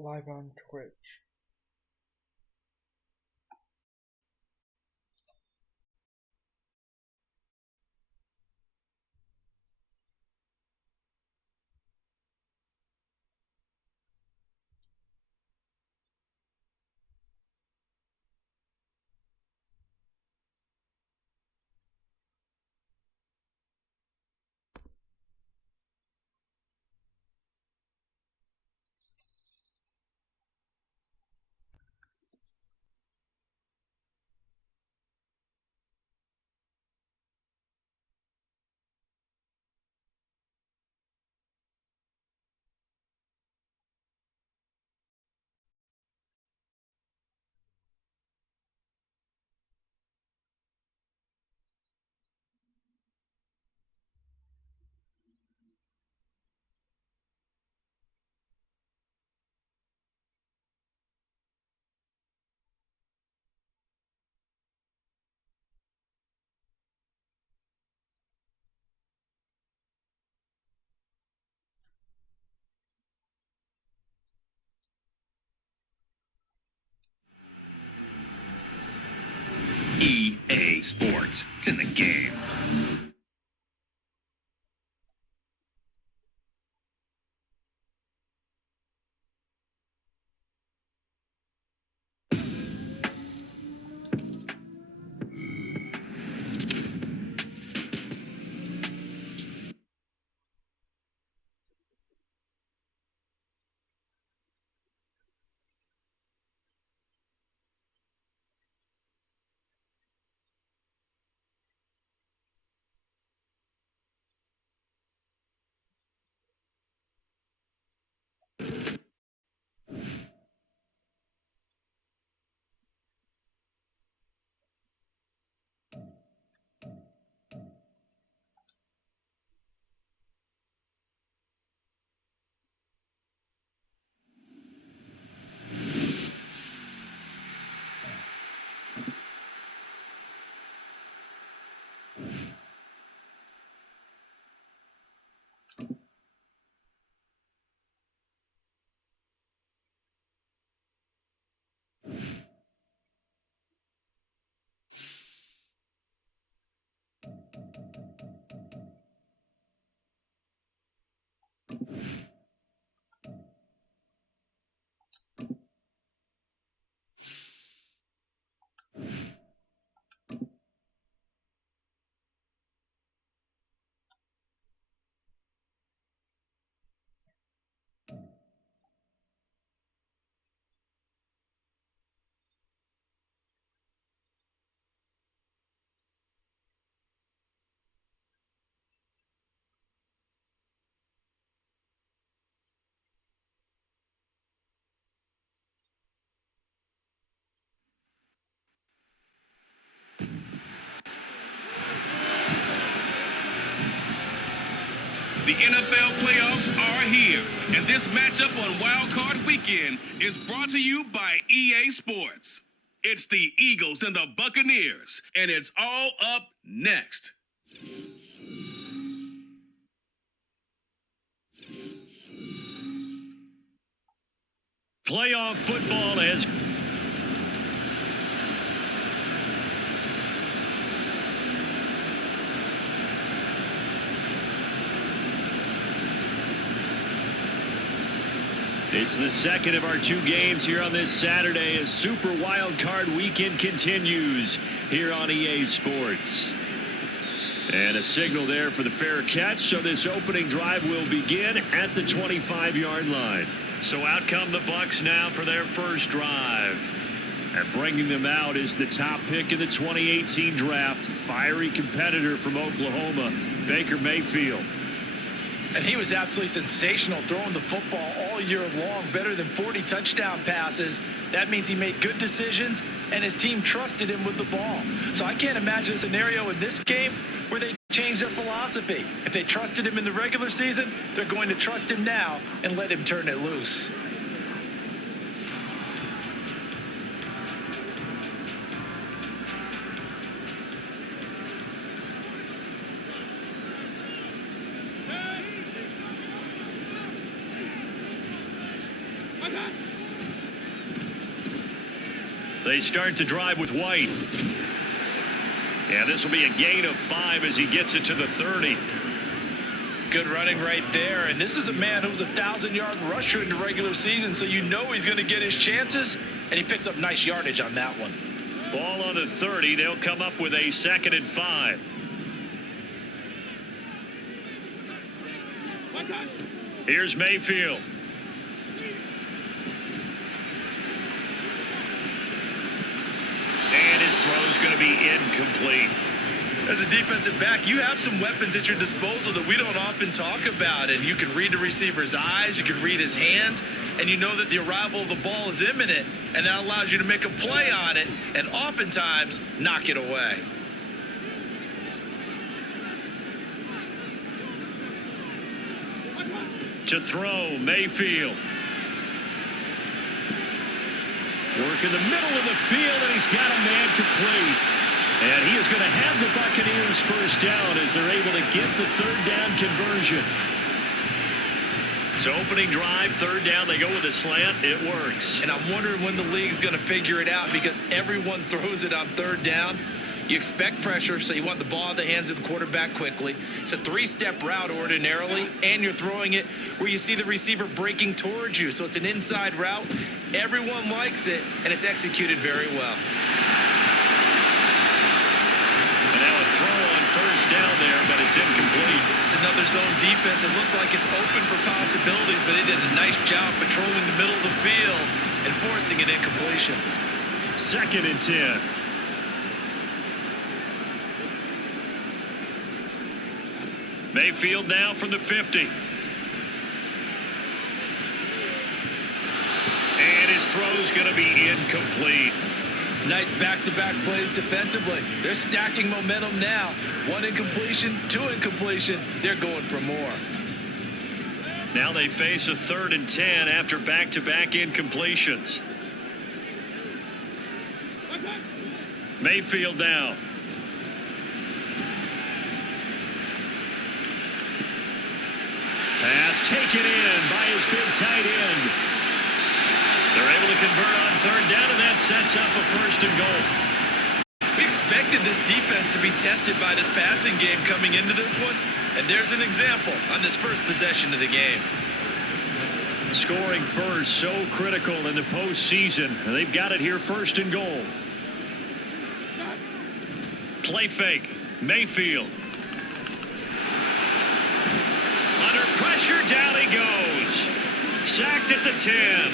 live on Twitch. EA Sports. It's in the game. The NFL playoffs are here, and this matchup on Wild Card Weekend is brought to you by EA Sports. It's the Eagles and the Buccaneers, and it's all up next. Playoff football has... It's the second of our two games here on this Saturday as Super Wild Card Weekend continues here on EA Sports. And a signal there for the fair catch, so this opening drive will begin at the 25-yard line. So out come the Bucs now for their first drive. And bringing them out is the top pick of the 2018 draft, fiery competitor from Oklahoma, Baker Mayfield. And he was absolutely sensational throwing the football all year long, better than 40 touchdown passes. That means he made good decisions, and his team trusted him with the ball. So I can't imagine a scenario in this game where they change their philosophy. If they trusted him in the regular season, they're going to trust him now and let him turn it loose. They start the drive with White. Yeah, this will be a gain of 5 as he gets it to the 30. Good running right there. And this is a man who was a 1,000-yard rusher in the regular season, so you know he's going to get his chances, and he picks up nice yardage on that one. Ball on the 30. They'll come up with a 2nd and 5. Here's Mayfield. And his throw's going to be incomplete. As a defensive back, you have some weapons at your disposal that we don't often talk about. And you can read the receiver's eyes, you can read his hands, and you know that the arrival of the ball is imminent, and that allows you to make a play on it and oftentimes knock it away. To throw, Mayfield. Work in the middle of the field, and he's got a man complete. And he is going to have the Buccaneers first down as they're able to get the 3rd down conversion. So opening drive, 3rd down, they go with a slant. It works. And I'm wondering when the league's going to figure it out, because everyone throws it on 3rd down. You expect pressure, so you want the ball in the hands of the quarterback quickly. It's a 3-step route ordinarily, and you're throwing it where you see the receiver breaking towards you. So it's an inside route. Everyone likes it, and it's executed very well. And now a throw on 1st down there, but it's incomplete. It's another zone defense. It looks like it's open for possibilities, but they did a nice job patrolling the middle of the field and forcing an incompletion. 2nd and 10. Mayfield now from the 50. And his throw's going to be incomplete. Nice back-to-back plays defensively. They're stacking momentum now. 1 incompletion, 2 incompletion. They're going for more. Now they face a 3rd and 10 after back-to-back incompletions. Mayfield now. Pass taken in by his big tight end. They're able to convert on 3rd down, and that sets up a 1st and goal. We expected this defense to be tested by this passing game coming into this one, and there's an example on this first possession of the game. Scoring first, so critical in the postseason. And they've got it here, 1st and goal. Play fake, Mayfield. Under pressure, down he goes. Sacked at the 10.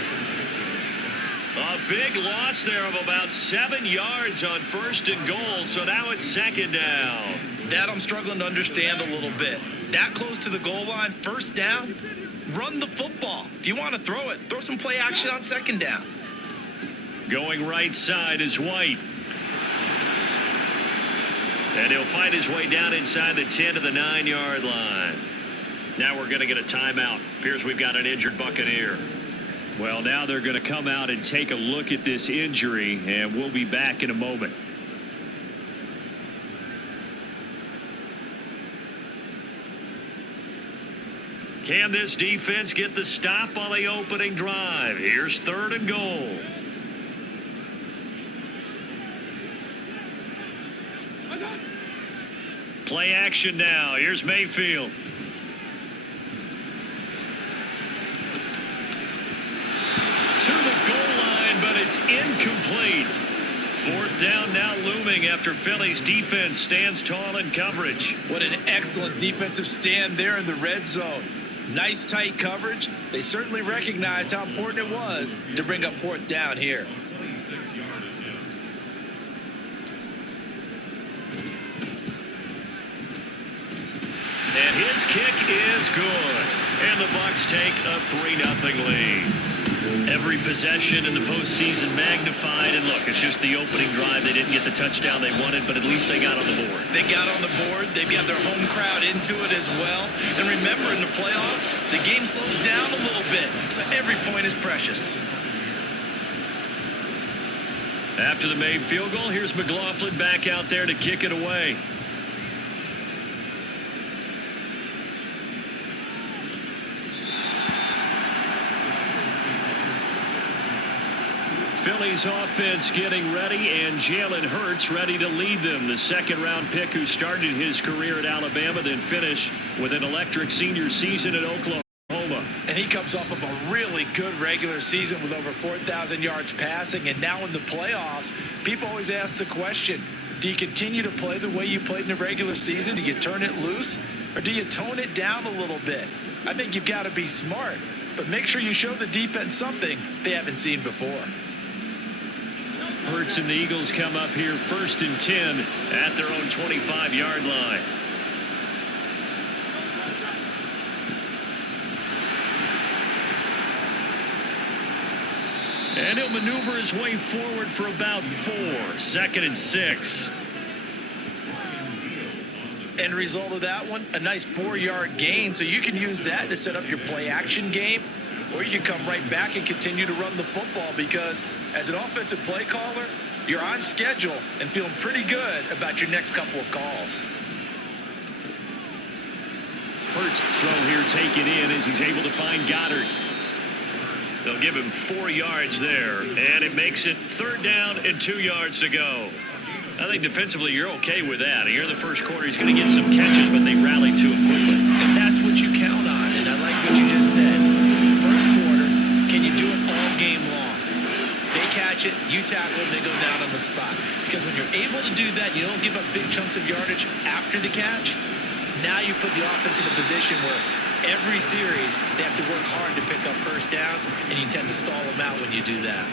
A big loss there of about 7 yards on 1st and goal, so now it's 2nd down. That I'm struggling to understand a little bit. That close to the goal line, 1st down, run the football. If you want to throw it, throw some play action on 2nd down. Going right side is White. And he'll fight his way down inside the 10 to the 9-yard line. Now we're going to get a timeout. Appears we've got an injured Buccaneer. Well, now they're going to come out and take a look at this injury, and we'll be back in a moment. Can this defense get the stop on the opening drive? Here's 3rd and goal. Play action now. Here's Mayfield. To the goal line, but it's incomplete. 4th down now looming after Philly's defense stands tall in coverage. What an excellent defensive stand there in the red zone. Nice tight coverage. They certainly recognized how important it was to bring up 4th down here. And his kick is good. And the Bucs take a 3-0 lead. Every possession in the postseason magnified. And look, it's just the opening drive. They didn't get the touchdown they wanted, but at least they got on the board. They got on the board. They've got their home crowd into it as well. And remember, in the playoffs, the game slows down a little bit. So every point is precious. After the made field goal, here's McLaughlin back out there to kick it away. Phillies offense getting ready, and Jalen Hurts ready to lead them. The second-round pick who started his career at Alabama, then finished with an electric senior season at Oklahoma. And he comes off of a really good regular season with over 4,000 yards passing. And now in the playoffs, people always ask the question, do you continue to play the way you played in the regular season? Do you turn it loose? Or do you tone it down a little bit? I think you've got to be smart. But make sure you show the defense something they haven't seen before. Hurts and the Eagles come up here 1st and 10 at their own 25-yard line. And he'll maneuver his way forward for about 4. 2nd and 6. End result of that one, a nice 4-yard gain. So you can use that to set up your play action game, or you can come right back and continue to run the football, because as an offensive play caller, you're on schedule and feeling pretty good about your next couple of calls. Hurts throw here, take it in as he's able to find Goddard. They'll give him 4 yards there, and it makes it 3rd down and 2 yards to go. I think defensively you're okay with that. Here in the first quarter, he's going to get some catches, but they rally to him quickly. And that's what you count on, and I like what you just said. First quarter, can you do it all game long? They catch it, you tackle them, they go down on the spot. Because when you're able to do that, you don't give up big chunks of yardage after the catch. Now you put the offense in a position where every series they have to work hard to pick up first downs, and you tend to stall them out when you do that.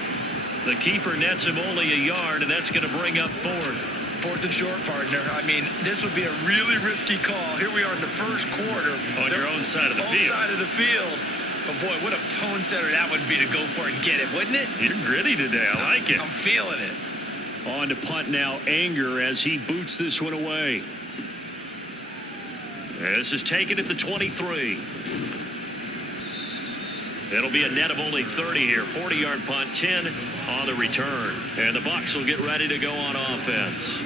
The keeper nets him only a yard, and that's going to bring up 4th. 4th and short, partner. I mean, this would be a really risky call. Here we are in the first quarter. On your own side of the field. Side of the field. But boy, what a tone setter that would be to go for it and get it, wouldn't it? You're gritty today. I like it. I'm feeling it. On to punt now, Anger, as he boots this one away. This is taken at the 23. It'll be a net of only 30 here. 40-yard punt, 10 on the return. And the Bucs will get ready to go on offense.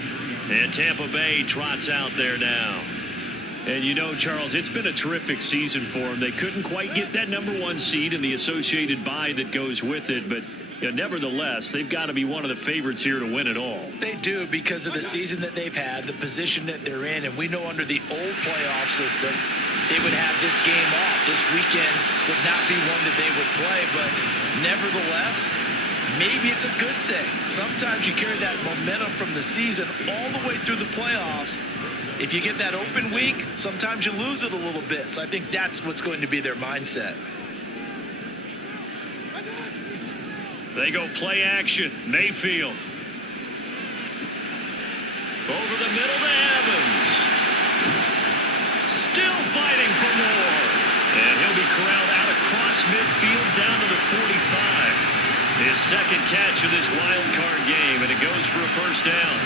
And Tampa Bay trots out there now. And you know, Charles, it's been a terrific season for them. They couldn't quite get that #1 seed and the associated bye that goes with it, but nevertheless, they've got to be one of the favorites here to win it all. They do, because of the season that they've had, the position that they're in, and we know under the old playoff system, they would have this game off. This weekend would not be one that they would play, but nevertheless, maybe it's a good thing. Sometimes you carry that momentum from the season all the way through the playoffs. If you get that open week, sometimes you lose it a little bit. So I think that's what's going to be their mindset. They go play action. Mayfield. Over the middle to Evans. Still fighting for more. And he'll be corralled out across midfield down to the 45. His second catch of this wild card game, and it goes for a first down.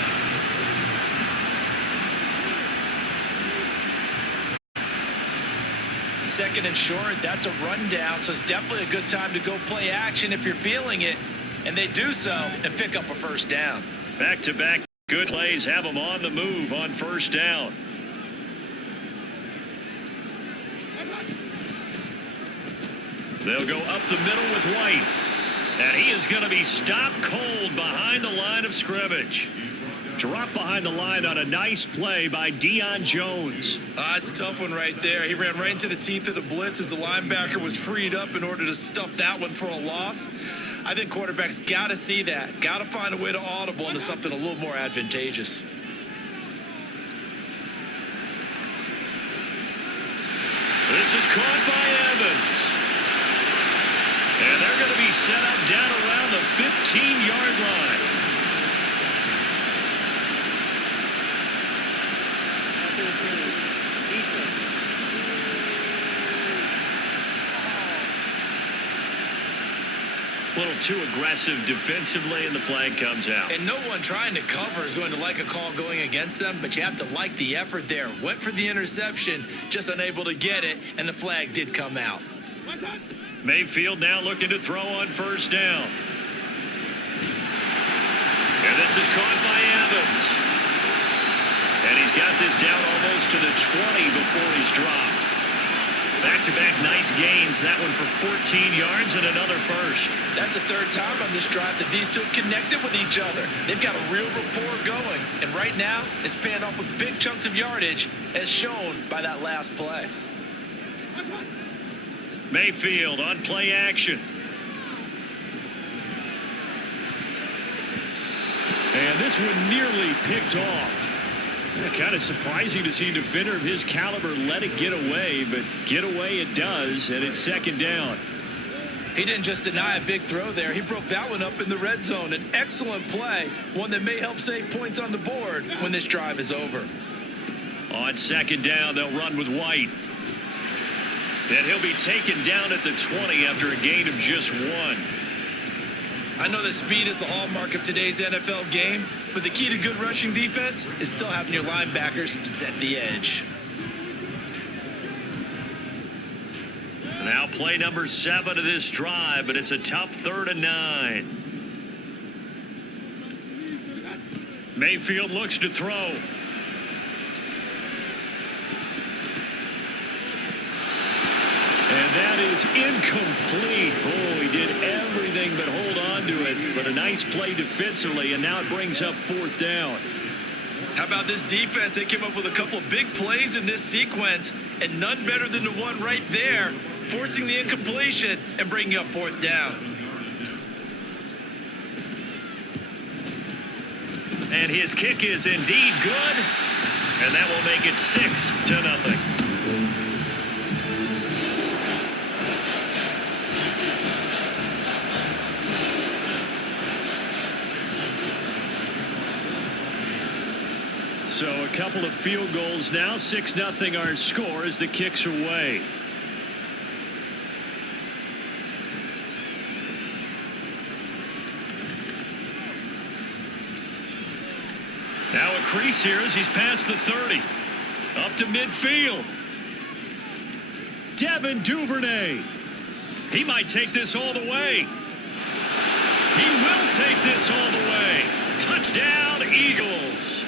Second and short, that's a rundown, so it's definitely a good time to go play action if you're feeling it, and they do so and pick up a first down. Back-to-back good plays have them on the move on first down. They'll go up the middle with White, and he is going to be stopped cold behind the line of scrimmage. Dropped behind the line on a nice play by Deion Jones. It's a tough one right there. He ran right into the teeth of the blitz as the linebacker was freed up in order to stuff that one for a loss. I think quarterbacks got to see that. Got to find a way to audible into something a little more advantageous. This is caught by Evans. And they're going to be set up down around the 15-yard line. A little too aggressive defensively, and the flag comes out. And no one trying to cover is going to like a call going against them, but you have to like the effort there. Went for the interception, just unable to get it, and the flag did come out. Mayfield now looking to throw on first down. And this is caught by Evans. And he's got this down almost to the 20 before he's dropped. Back-to-back nice gains. That one for 14 yards and another first. That's the third time on this drive that these two have connected with each other. They've got a real rapport going. And right now, it's paying off with big chunks of yardage, as shown by that last play. Mayfield on play action. And this one nearly picked off. Kind of surprising to see a defender of his caliber let it get away, but get away it does, and it's second down. He didn't just deny a big throw there. He broke that one up in the red zone. An excellent play, one that may help save points on the board when this drive is over. On second down, they'll run with White. And he'll be taken down at the 20 after a gain of just 1. I know that speed is the hallmark of today's NFL game, but the key to good rushing defense is still having your linebackers set the edge. Now play number 7 of this drive, but it's a tough 3rd and 9. Mayfield looks to throw. And that is incomplete. Oh, he did everything but hold on to it. But a nice play defensively, and now it brings up 4th down. How about this defense? They came up with a couple of big plays in this sequence, and none better than the one right there, forcing the incompletion and bringing up 4th down. And his kick is indeed good, and that will make it 6-0. So a couple of field goals now. 6-0 our score as the kicks away. Now a crease here as he's past the 30. Up to midfield. Devin Duvernay. He might take this all the way. He will take this all the way. Touchdown, Eagles.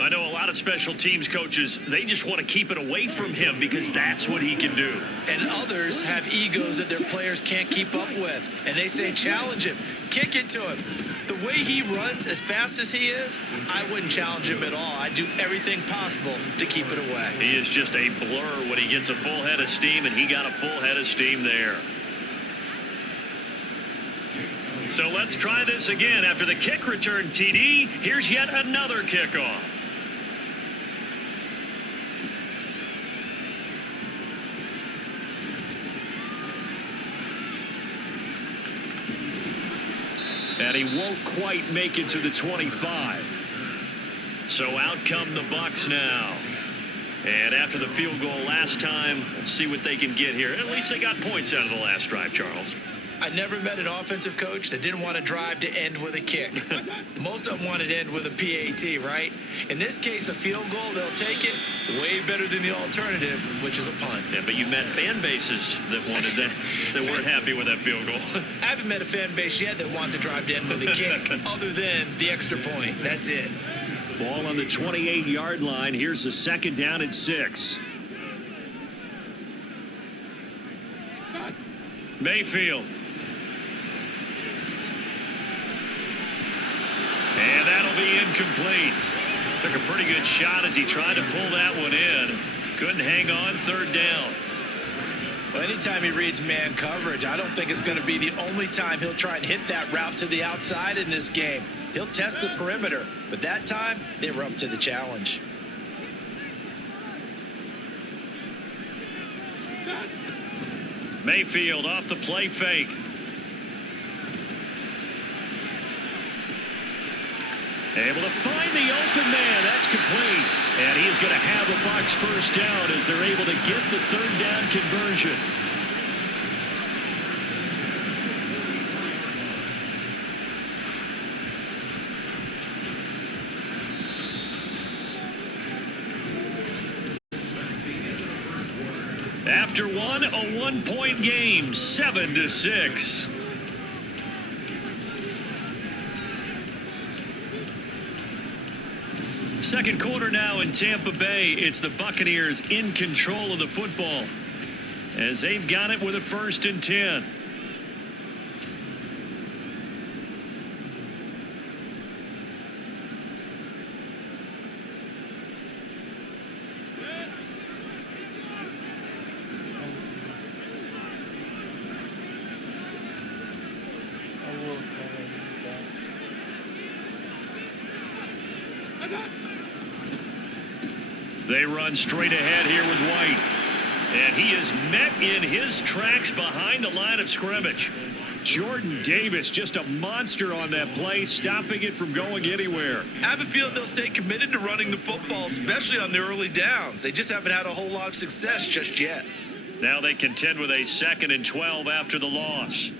I know a lot of special teams coaches, they just want to keep it away from him because that's what he can do. And others have egos that their players can't keep up with. And they say, challenge him, kick it to him. The way he runs as fast as he is, I wouldn't challenge him at all. I'd do everything possible to keep it away. He is just a blur when he gets a full head of steam, and he got a full head of steam there. So let's try this again. After the kick return TD, here's yet another kickoff. And he won't quite make it to the 25. So out come the Bucs now. And after the field goal last time, we'll see what they can get here. At least they got points out of the last drive, Charles. I never met an offensive coach that didn't want to drive to end with a kick. Most of them wanted to end with a PAT, right? In this case, a field goal, they'll take it way better than the alternative, which is a punt. Yeah, but you met fan bases that wanted that, that weren't happy with that field goal. I haven't met a fan base yet that wants to drive to end with a kick, other than the extra point. That's it. Ball on the 28-yard line. Here's the 2nd down and 6. Mayfield. And that'll be incomplete. Took a pretty good shot as he tried to pull that one in. Couldn't hang on. 3rd down. Well, anytime he reads man coverage, I don't think it's going to be the only time he'll try and hit that route to the outside in this game. He'll test the perimeter, but that time they were up to the challenge. Mayfield off the play fake. Able to find the open man. That's complete. And he's going to have a Bucs first down as they're able to get the 3rd down conversion. After one, a 1-point game, 7-6. second quarter now in Tampa Bay. It's the Buccaneers in control of the football as they've got it with a 1st and 10. They run straight ahead here with White. And he is met in his tracks behind the line of scrimmage. Jordan Davis, just a monster on that play, stopping it from going anywhere. I have a feeling they'll stay committed to running the football, especially on the early downs. They just haven't had a whole lot of success just yet. Now they contend with a 2nd and 12 after the loss.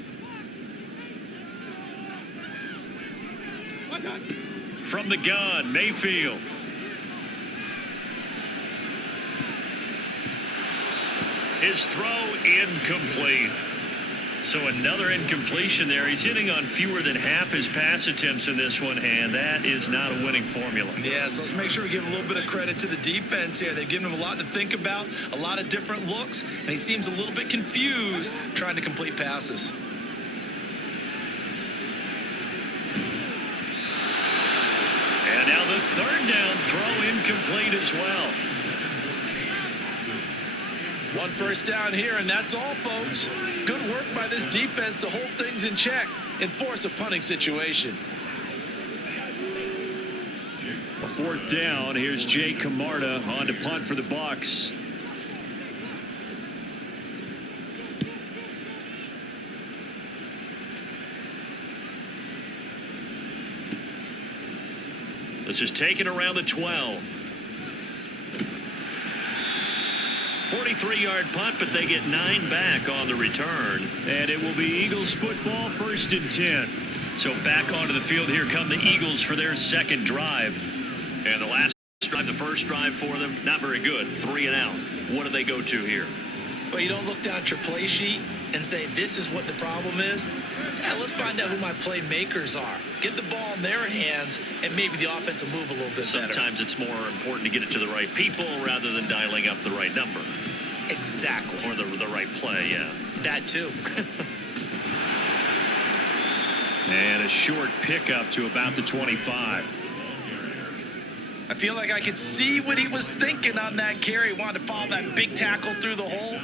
From the gun, Mayfield. His throw incomplete. So another incompletion there. He's hitting on fewer than half his pass attempts in this one, and that is not a winning formula. Yeah, so let's make sure we give a little bit of credit to the defense here. They've given him a lot to think about, a lot of different looks, and he seems a little bit confused trying to complete passes. And now the 3rd down throw incomplete as well. 1 first down here, and that's all, folks. Good work by this defense to hold things in check and force a punting situation. A 4th down. Here's Jay Camarda on to punt for the Bucs. This is taken around the 12. 43-yard punt, but they get 9 back on the return. And it will be Eagles football, 1st and 10. So back onto the field here come the Eagles for their 2nd drive. And the last drive, the first drive for them, not very good. 3 and out. What do they go to here? Well, you don't look down at your play sheet and say, this is what the problem is. Yeah, let's find out who my playmakers are. Get the ball in their hands, and maybe the offense will move a little bit better. Sometimes it's more important to get it to the right people rather than dialing up the right number. Exactly. Or the right play, yeah. That too. And a short pickup to about the 25. I feel like I could see what he was thinking on that carry. Wanted to follow that big tackle through the hole.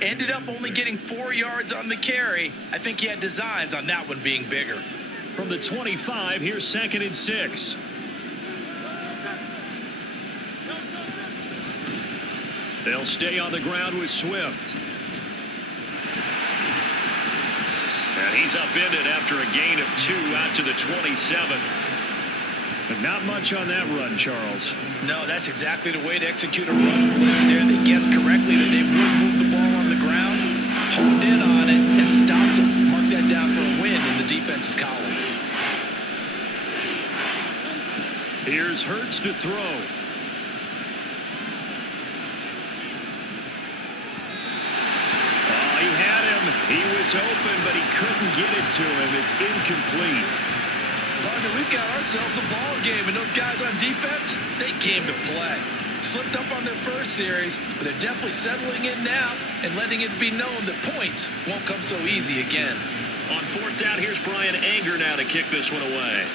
Ended up only getting 4 yards on the carry. I think he had designs on that one being bigger. From the 25, here's 2nd and 6. They'll stay on the ground with Swift. And he's upended after a gain of 2 out to the 27. But not much on that run, Charles. No, that's exactly the way to execute a run blitz there. They guessed correctly that they would move the ball on the ground, honed in on it, and stopped them. Mark that down for a win in the defense's column. Here's Hurts to throw. Oh, he had him. He was open, but he couldn't get it to him. It's incomplete. Partner, we've got ourselves a ball game, and those guys on defense, they came to play. Slipped up on their first series, but they're definitely settling in now and letting it be known that points won't come so easy again. On 4th down, here's Brian Anger now to kick this one away.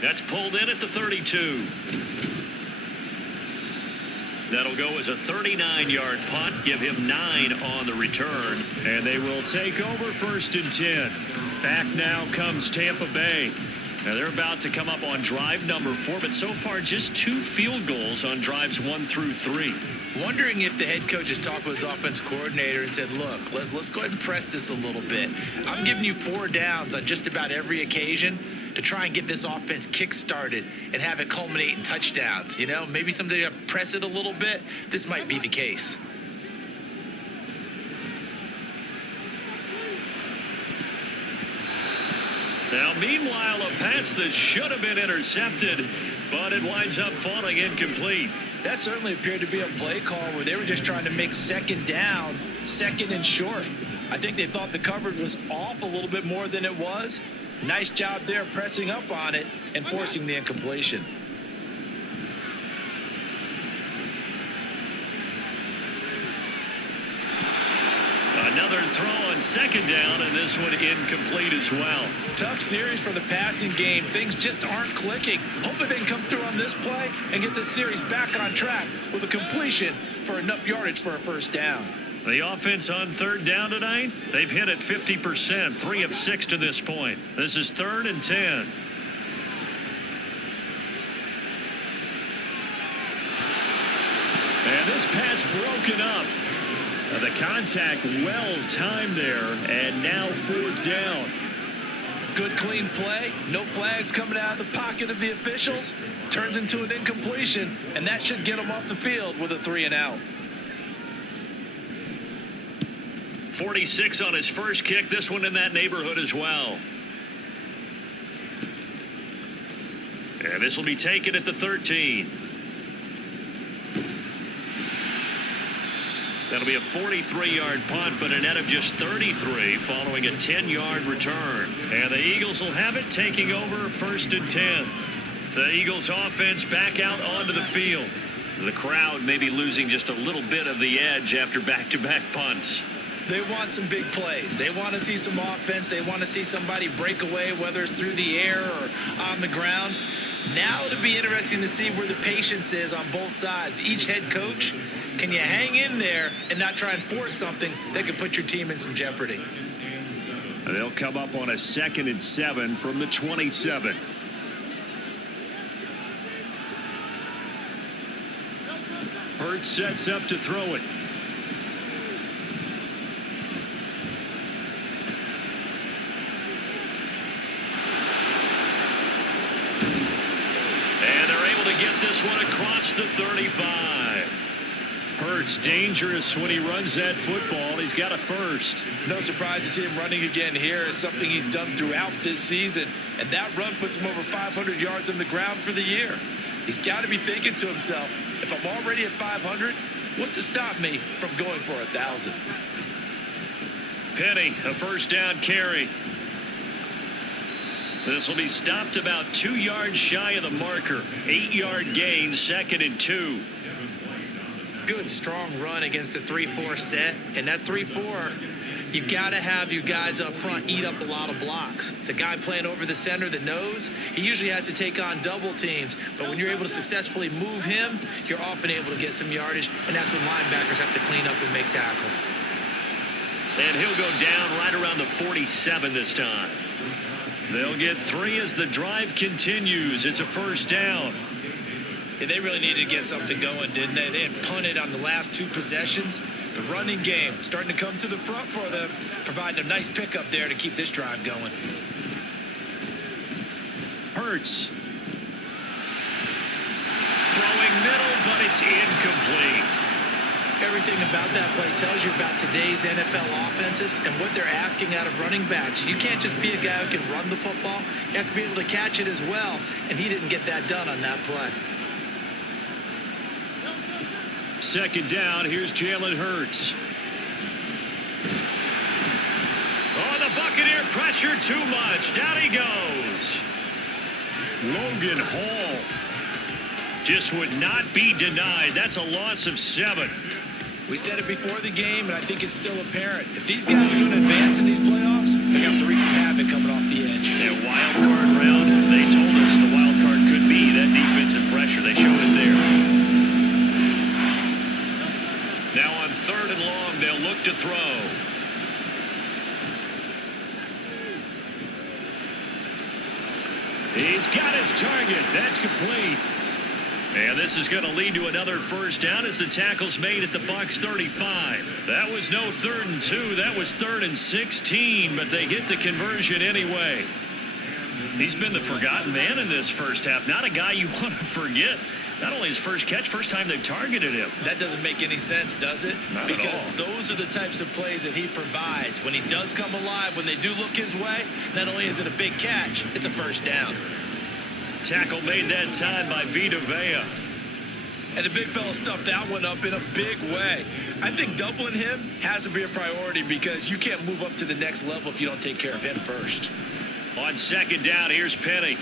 That's pulled in at the 32. That'll go as a 39-yard punt, give him 9 on the return. And they will take over 1st and 10. Back now comes Tampa Bay. Now they're about to come up on drive number 4, but so far just 2 field goals on drives 1 through 3. Wondering if the head coach has talked with his offense coordinator and said, look, let's go ahead and press this a little bit. I'm giving you 4 downs on just about every occasion to try and get this offense kick-started and have it culminate in touchdowns. You know, maybe someday press it a little bit. This might be the case. Now, meanwhile, a pass that should have been intercepted, but it winds up falling incomplete. That certainly appeared to be a play call where they were just trying to make second down, second and short. I think they thought the coverage was off a little bit more than it was. Nice job there pressing up on it and forcing the incompletion. Another throw on second down, and this one incomplete as well. Tough series for the passing game. Things just aren't clicking. Hoping they can come through on this play and get this series back on track with a completion for enough yardage for a first down. The offense on third down tonight, they've hit it 50%, 3 of 6 to this point. This is 3rd and 10. And this pass broken up. The contact well timed there, and now 4th down. Good clean play. No flags coming out of the pocket of the officials. Turns into an incompletion, and that should get them off the field with a 3 and out. 46 on his first kick. This one in that neighborhood as well. And this will be taken at the 13. That'll be a 43-yard punt, but a net of just 33 following a 10-yard return. And the Eagles will have it, taking over 1st and 10. The Eagles offense back out onto the field. The crowd may be losing just a little bit of the edge after back-to-back punts. They want some big plays. They want to see some offense. They want to see somebody break away, whether it's through the air or on the ground. Now it'll be interesting to see where the patience is on both sides. Each head coach, can you hang in there and not try and force something that could put your team in some jeopardy? And they'll come up on a 2nd and 7 from the 27. Hurts sets up to throw it. And they're able to get this one across the 35. Hurts dangerous when he runs that football. He's got a first. No surprise to see him running again here. It's something he's done throughout this season. And that run puts him over 500 yards on the ground for the year. He's got to be thinking to himself, if I'm already at 500, what's to stop me from going for 1,000? Penny, a first down carry. This will be stopped about 2 yards shy of the marker. 8-yard gain, 2nd and 2. Good, strong run against the 3-4 set. And that 3-4, you've got to have your guys up front eat up a lot of blocks. The guy playing over the center, the nose, he usually has to take on double teams. But when you're able to successfully move him, you're often able to get some yardage. And that's when linebackers have to clean up and make tackles. And he'll go down right around the 47 this time. They'll get 3 as the drive continues. It's a first down. Yeah, they really needed to get something going, didn't they? They had punted on the last 2 possessions. The running game starting to come to the front for them, providing a nice pickup there to keep this drive going. Hurts. Throwing middle, but it's incomplete. Everything about that play tells you about today's NFL offenses and what they're asking out of running backs. You can't just be a guy who can run the football. You have to be able to catch it as well, and he didn't get that done on that play. 2nd down, here's Jalen Hurts. Oh, the Buccaneer pressure too much. Down he goes. Logan Hall just would not be denied. That's a loss of 7. We said it before the game, and I think it's still apparent. If these guys are going to advance in these playoffs, they're going to have to wreak some havoc coming off the edge. Yeah, wild card round. They told us the wild card could be that defensive pressure. They showed it there. Now on 3rd and long, they'll look to throw. He's got his target. That's complete. And this is going to lead to another first down as the tackle's made at the Bucs 35. That was no 3rd and 2. That was 3rd and 16, but they get the conversion anyway. He's been the forgotten man in this first half. Not a guy you want to forget. Not only his first catch, first time they've targeted him. That doesn't make any sense, does it? Not because at all. Those are the types of plays that he provides. When he does come alive, when they do look his way, not only is it a big catch, it's a first down. Tackle made that time by Vita Vea. And the big fella stuffed that one up in a big way. I think doubling him has to be a priority because you can't move up to the next level if you don't take care of him first. On second down, here's Penny.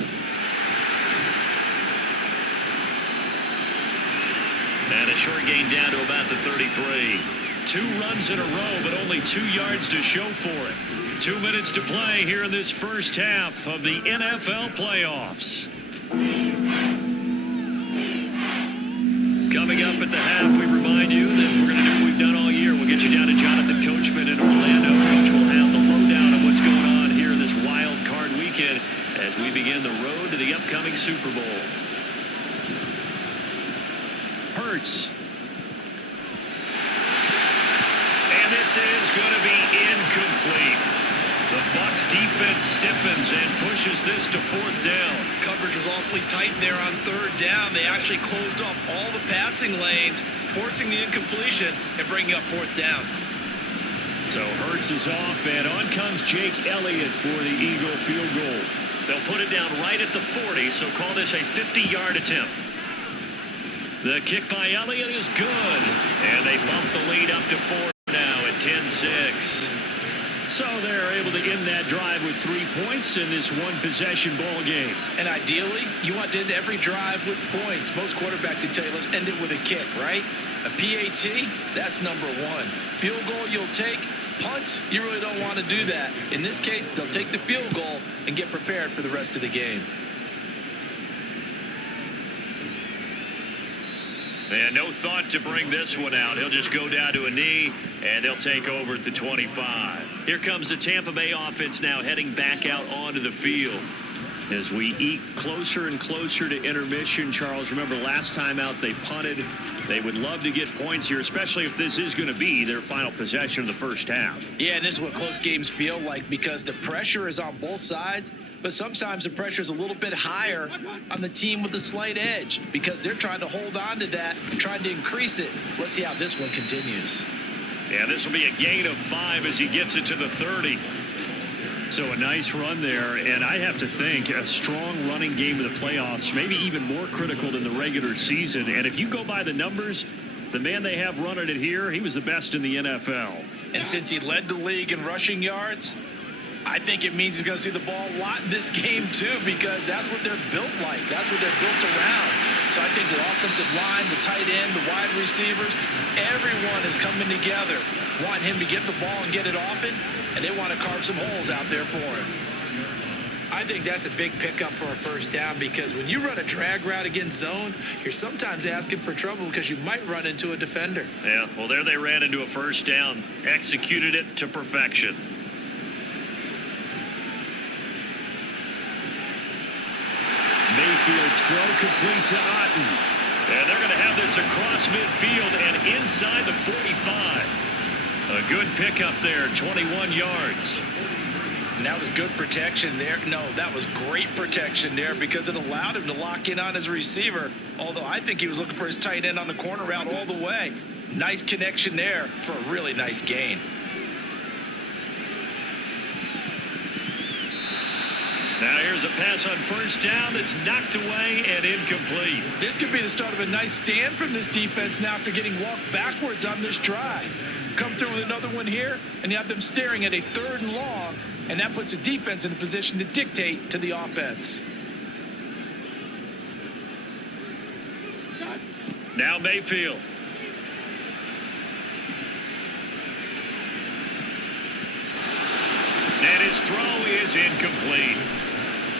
And a short gain down to about the 33. 2 runs in a row, but only 2 yards to show for it. 2 minutes to play here in this first half of the NFL playoffs. Coming up at the half, we remind you that we're going to do what we've done all year. We'll get you down to Jonathan Coachman in Orlando. Coach will have the lowdown on what's going on here in this wild card weekend as we begin the road to the upcoming Super Bowl. Hurts. And this is going to be incomplete. The Bucs defense stiffens and pushes this to 4th down. Coverage was awfully tight there on 3rd down. They actually closed off all the passing lanes, forcing the incompletion and bringing up 4th down. So Hurts is off, and on comes Jake Elliott for the Eagle field goal. They'll put it down right at the 40, so call this a 50-yard attempt. The kick by Elliott is good, and they bump the lead up to 4 now at 10-6. So they're able to end that drive with 3 points in this one-possession ball game. And ideally, you want to end every drive with points. Most quarterbacks would tell you, let's end it with a kick, right? A PAT, that's number 1. Field goal you'll take. Punts, you really don't want to do that. In this case, they'll take the field goal and get prepared for the rest of the game. And no thought to bring this one out. He'll just go down to a knee, and they'll take over at the 25. Here comes the Tampa Bay offense now heading back out onto the field. As we eke closer and closer to intermission, Charles, remember last time out they punted. They would love to get points here, especially if this is going to be their final possession of the first half. Yeah, and this is what close games feel like because the pressure is on both sides. But sometimes the pressure is a little bit higher on the team with the slight edge because they're trying to hold on to that, trying to increase it. Let's see how this one continues. Yeah, this will be a gain of 5 as he gets it to the 30. So a nice run there, and I have to think a strong running game of the playoffs, maybe even more critical than the regular season. And if you go by the numbers, the man they have running it here, he was the best in the NFL. And since he led the league in rushing yards, I think it means he's going to see the ball a lot in this game, too, because that's what they're built like. That's what they're built around. So I think the offensive line, the tight end, the wide receivers, everyone is coming together, wanting him to get the ball and get it often, and they want to carve some holes out there for him. I think that's a big pickup for a first down because when you run a drag route against zone, you're sometimes asking for trouble because you might run into a defender. Yeah, well, there they ran into a first down, executed it to perfection. Mayfield's throw complete to Otten. And they're going to have this across midfield and inside the 45. A good pickup there, 21 yards. And that was good protection there. No, that was great protection there because it allowed him to lock in on his receiver. Although I think he was looking for his tight end on the corner route all the way. Nice connection there for a really nice gain. Now here's a pass on first down that's knocked away and incomplete. This could be the start of a nice stand from this defense now after getting walked backwards on this drive. Come through with another one here, and you have them staring at a 3rd and long, and that puts the defense in a position to dictate to the offense. Now Mayfield. And his throw is incomplete.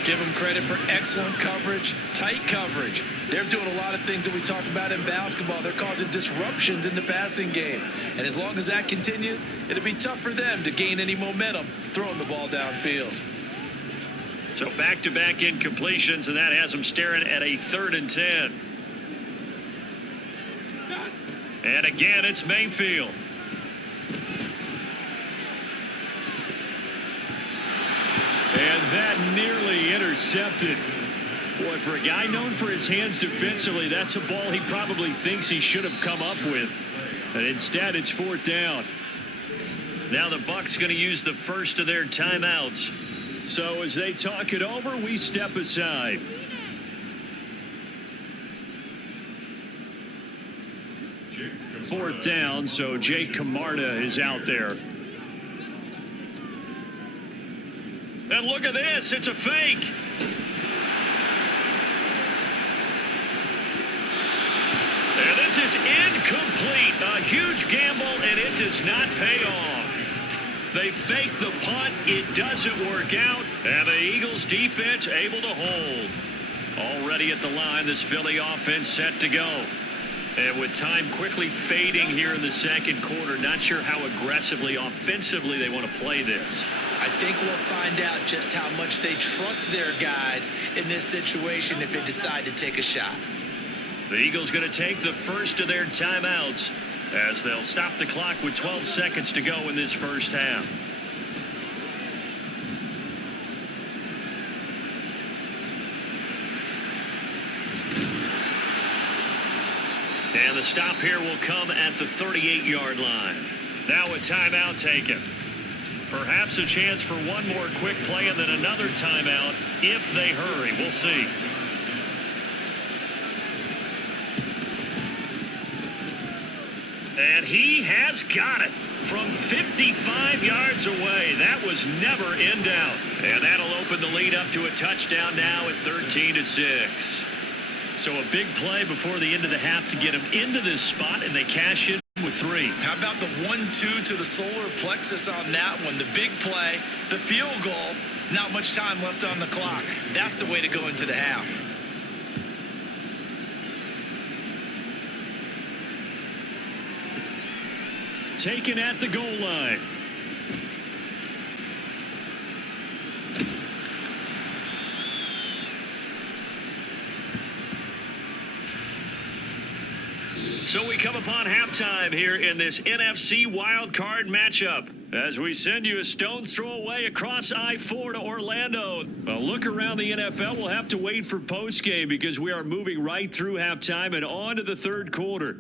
Give them credit for excellent coverage, tight coverage. They're doing a lot of things that we talk about in basketball. They're causing disruptions in the passing game. And as long as that continues, it'll be tough for them to gain any momentum throwing the ball downfield. So back-to-back incompletions, and that has them staring at a 3rd and 10. And again, it's Mayfield. And that nearly intercepted. Boy, for a guy known for his hands defensively, that's a ball he probably thinks he should have come up with. But instead, it's 4th down. Now the Bucs going to use the first of their timeouts. So as they talk it over, we step aside. 4th down, so Jake Camarda is out there. And look at this, it's a fake. And this is incomplete. A huge gamble, and it does not pay off. They fake the punt. It doesn't work out. And the Eagles defense able to hold. Already at the line, this Philly offense set to go. And with time quickly fading here in the second quarter, not sure how aggressively, offensively they want to play this. I think we'll find out just how much they trust their guys in this situation if they decide to take a shot. The Eagles going to take the first of their timeouts as they'll stop the clock with 12 seconds to go in this first half. And the stop here will come at the 38-yard line. Now a timeout taken. Perhaps a chance for one more quick play and then another timeout if they hurry. We'll see. And he has got it from 55 yards away. That was never in doubt. And that'll open the lead up to a touchdown now at 13-6. So a big play before the end of the half to get him into this spot, and they cash in with 3. How about the 1-2 to the solar plexus on that one? The big play, the field goal, not much time left on the clock. That's the way to go into the half. Taken at the goal line. So we come upon halftime here in this NFC wildcard matchup as we send you a stone's throw away across I-4 to Orlando. A look around the NFL. We'll have to wait for postgame because we are moving right through halftime and on to the third quarter.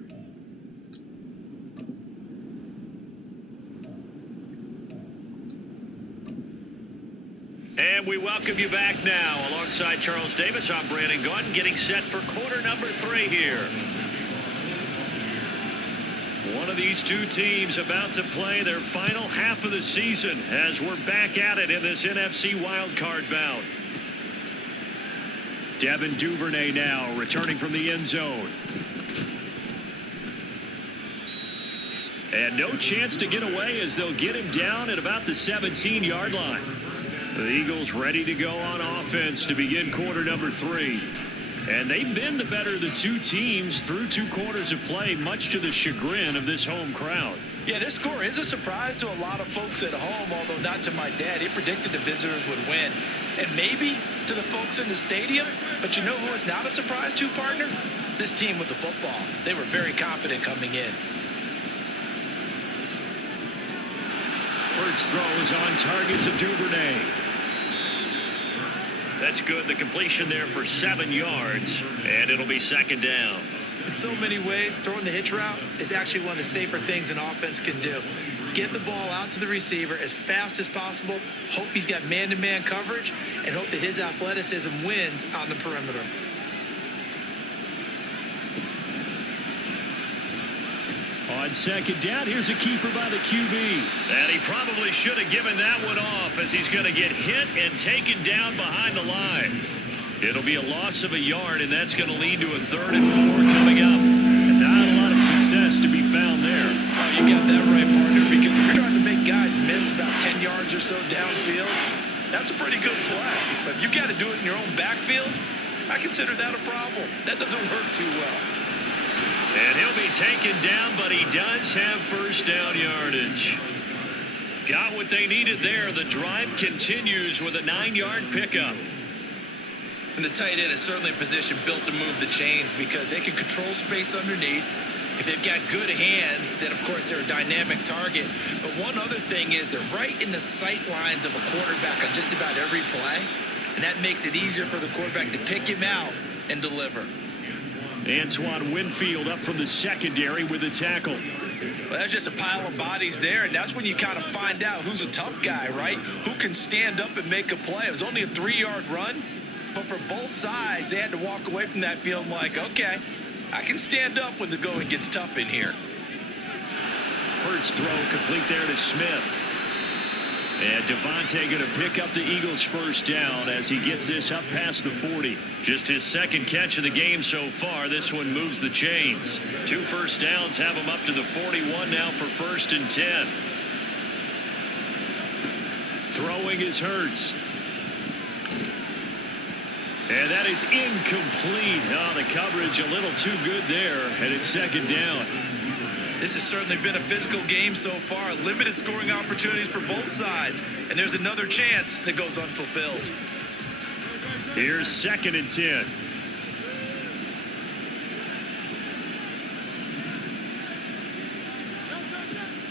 And we welcome you back now. Alongside Charles Davis, I'm Brandon Gordon, getting set for quarter number 3 here. One of these two teams about to play their final half of the season as we're back at it in this NFC wildcard bout. Devin Duvernay now returning from the end zone. And no chance to get away as they'll get him down at about the 17-yard line. The Eagles ready to go on offense to begin quarter number 3. And they've been the better of the two teams through 2 quarters of play, much to the chagrin of this home crowd. Yeah, this score is a surprise to a lot of folks at home, although not to my dad. He predicted the visitors would win. And maybe to the folks in the stadium. But you know who is not a surprise to, partner? This team with the football. They were very confident coming in. First throw is on target to Duvernay. That's good. The completion there for 7 yards, and it'll be second down. In so many ways, throwing the hitch route is actually one of the safer things an offense can do. Get the ball out to the receiver as fast as possible, hope he's got man-to-man coverage, and hope that his athleticism wins on the perimeter. On second down, here's a keeper by the QB. And he probably should have given that one off as he's going to get hit and taken down behind the line. It'll be a loss of a yard, and that's going to lead to a 3rd and 4 coming up. And not a lot of success to be found there. Oh, you got that right, partner, because if you're trying to make guys miss about 10 yards or so downfield, that's a pretty good play. But if you've got to do it in your own backfield, I consider that a problem. That doesn't work too well. And he'll be taken down, but he does have first down yardage. Got what they needed there. The drive continues with a 9-yard pickup. And the tight end is certainly a position built to move the chains because they can control space underneath. If they've got good hands, then, of course, they're a dynamic target. But one other thing is they're right in the sight lines of a quarterback on just about every play. And that makes it easier for the quarterback to pick him out and deliver. Antoine Winfield up from the secondary with a tackle. Well, that's just a pile of bodies there, and that's when you kind of find out who's a tough guy, right? Who can stand up and make a play. It was only a 3-yard run, but for both sides, they had to walk away from that feeling like, okay, I can stand up when the going gets tough in here. Hurts throw complete there to Smith. And Devontae going to pick up the Eagles' first down as he gets this up past the 40. Just his second catch of the game so far. This one moves the chains. 2 first downs have him up to the 41 now for 1st and 10. Throwing is Hurts. And that is incomplete. Oh, the coverage a little too good there, and it's 2nd down. This has certainly been a physical game so far. Limited scoring opportunities for both sides. And there's another chance that goes unfulfilled. Here's 2nd and 10.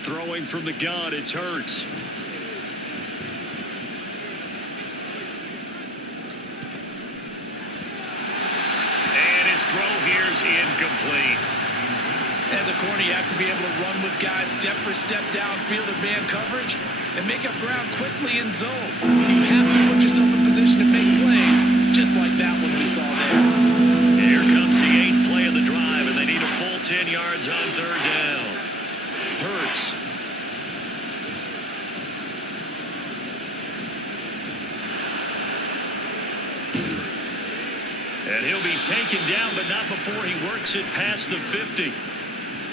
Throwing from the gun, it's Hurts. And his throw here is incomplete. As a corner, you have to be able to run with guys step for step downfield in man coverage and make up ground quickly in zone. You have to put yourself in position to make plays, just like that one we saw there. Here comes the 8th play of the drive, and they need a full 10 yards on 3rd down. Hurts. And he'll be taken down, but not before he works it past the 50.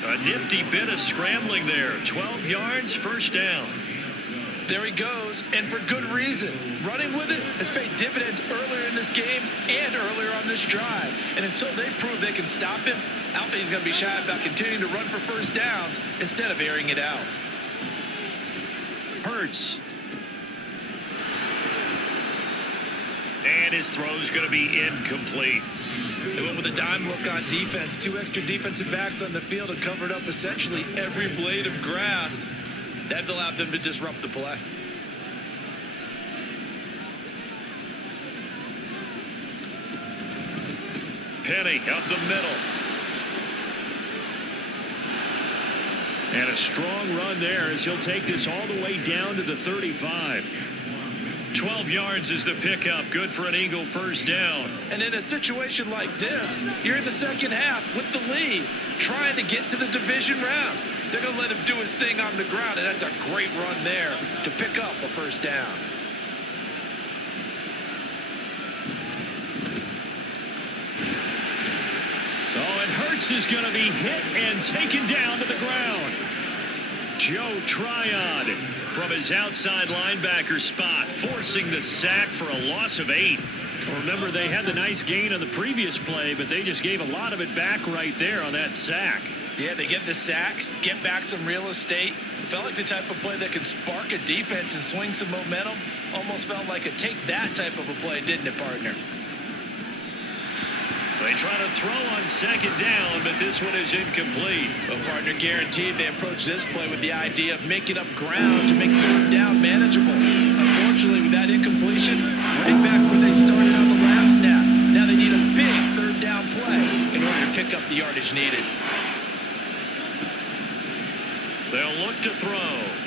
A nifty bit of scrambling there. 12 yards, 1st down. There he goes, and for good reason. Running with it has paid dividends earlier in this game and earlier on this drive. And until they prove they can stop him, I don't think he's going to be shy about continuing to run for 1st downs instead of airing it out. Hurts. And his throw's going to be incomplete. They went with a dime look on defense. 2 extra defensive backs on the field and covered up essentially every blade of grass. That allowed them to disrupt the play. Penny up the middle. And a strong run there as he'll take this all the way down to the 35. 12 yards is the pickup. Good for an Eagle 1st down. And in a situation like this, you're in the 2nd half with the lead, trying to get to the division round. They're going to let him do his thing on the ground, and that's a great run there to pick up a 1st down. Oh, and Hurts is going to be hit and taken down to the ground. Joe Tryon from his outside linebacker spot, forcing the sack for a loss of 8. Remember, they had the nice gain on the previous play, but they just gave a lot of it back right there on that sack. Yeah, they get the sack, get back some real estate. Felt like the type of play that could spark a defense and swing some momentum. Almost felt like a take that type of a play, didn't it, partner? They try to throw on 2nd down, but this one is incomplete. Well, partner, guaranteed they approach this play with the idea of making up ground to make 3rd down manageable. Unfortunately, with that incompletion, right back where they started on the last snap. Now they need a big 3rd down play in order to pick up the yardage needed. They'll look to throw.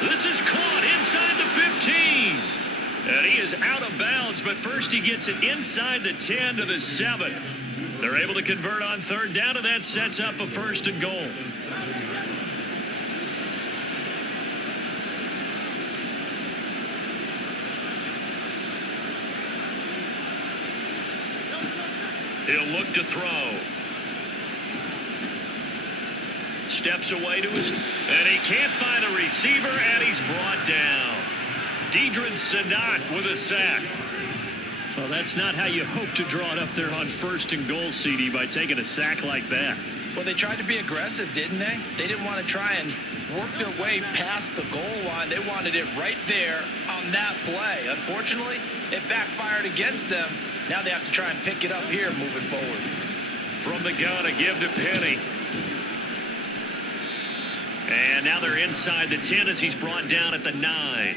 This is caught inside the 15. And he is out of bounds, but first he gets it inside the 10 to the 7. They're able to convert on 3rd down, and that sets up a 1st and goal. He'll look to throw. Steps away to his, and he can't find a receiver, and he's brought down. Deidrin Sanat with a sack. Well, that's not how you hope to draw it up there on 1st and goal, CD, by taking a sack like that. Well, they tried to be aggressive, didn't they? They didn't want to try and work their way past the goal line. They wanted it right there on that play. Unfortunately, it backfired against them. Now they have to try and pick it up here moving forward. From the gun, a give to Penny. And now they're inside the 10 as he's brought down at the 9.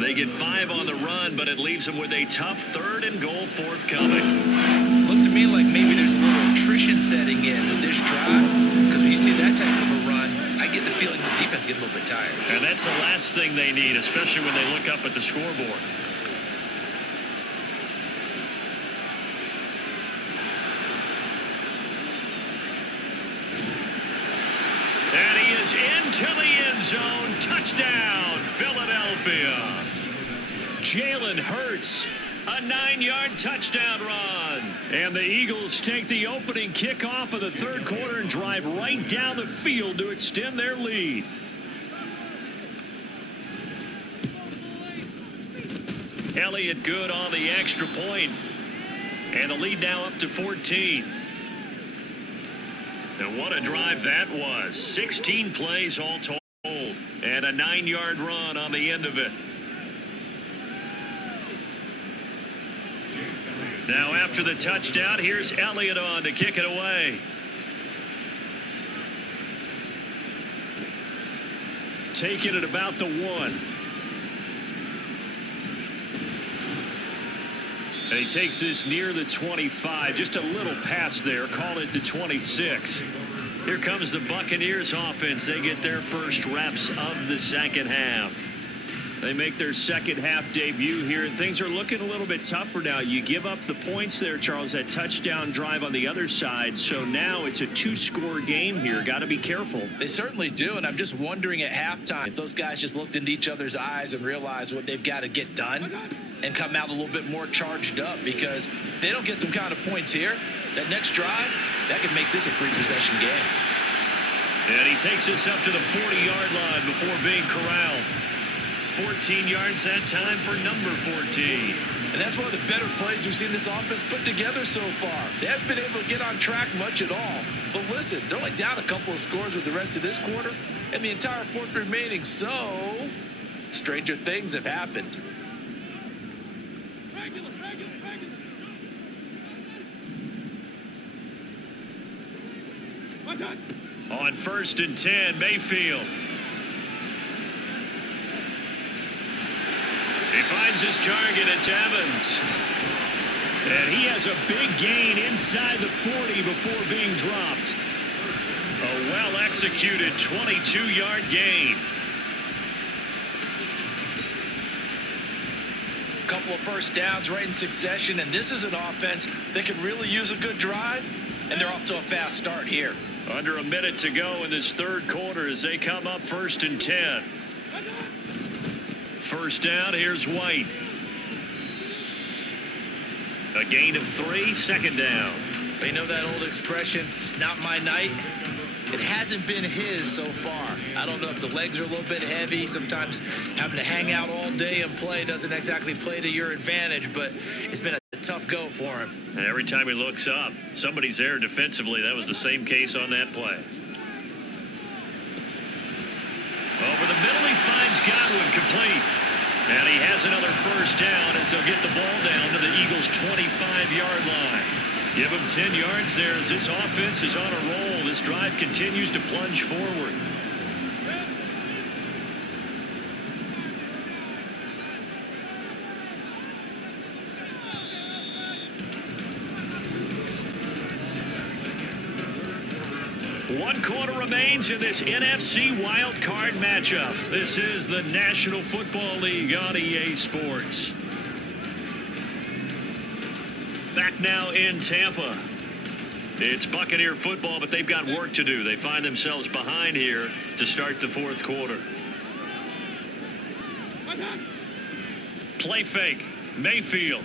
They get 5 on the run, but it leaves them with a tough 3rd and goal forthcoming. Looks to me like maybe there's a little attrition setting in with this drive, because when you see that type of a run, I get the feeling the defense gets a little bit tired. And that's the last thing they need, especially when they look up at the scoreboard. is into the end zone. Touchdown, Philadelphia. Jalen Hurts, a 9-yard touchdown run. And the Eagles take the opening kickoff of the third quarter and drive right down the field to extend their lead. Elliott good on the extra point. And the lead now up to 14. And what a drive that was. 16 plays all told. And a 9-yard run on the end of it. Now after the touchdown, here's Elliott on to kick it away. Taking it about the 1. And he takes this near the 25. Just a little pass there. Call it the 26. Here comes the Buccaneers offense. They get their first reps of the second half. They make their second half debut here, and things are looking a little bit tougher now. You give up the points there, Charles, that touchdown drive on the other side. So now it's a 2-score game here. Got to be careful. They certainly do, and I'm just wondering at halftime if those guys just looked into each other's eyes and realized what they've got to get done and come out a little bit more charged up, because if they don't get some kind of points here, that next drive, that could make this a 3-possession game. And he takes this up to the 40-yard line before being corralled. 14 yards that time for number 14. And that's one of the better plays we've seen this offense put together so far. They haven't been able to get on track much at all. But listen, they're only down a couple of scores with the rest of this quarter and the entire fourth remaining. So, stranger things have happened. On 1st and 10, Mayfield. He finds his target. It's Evans. And he has a big gain inside the 40 before being dropped. A well-executed 22-yard gain. A couple of first downs right in succession, and this is an offense that could really use a good drive, and they're off to a fast start here. Under a minute to go in this third quarter as they come up 1st and 10. First down, here's White. A gain of 3, second down. You know that old expression, it's not my night? It hasn't been his so far. I don't know if the legs are a little bit heavy. Sometimes having to hang out all day and play doesn't exactly play to your advantage, but it's been a tough go for him. And every time he looks up, somebody's there defensively. That was the same case on that play. Over the middle, he finds Godwin complete. And he has another first down as they'll get the ball down to the Eagles' 25-yard line. Give him 10 yards there as this offense is on a roll. This drive continues to plunge forward. One quarter remains in this NFC Wild Card matchup. This is the National Football League on EA Sports. Back now in Tampa. It's Buccaneer football, but they've got work to do. They find themselves behind here to start the fourth quarter. Play fake. Mayfield.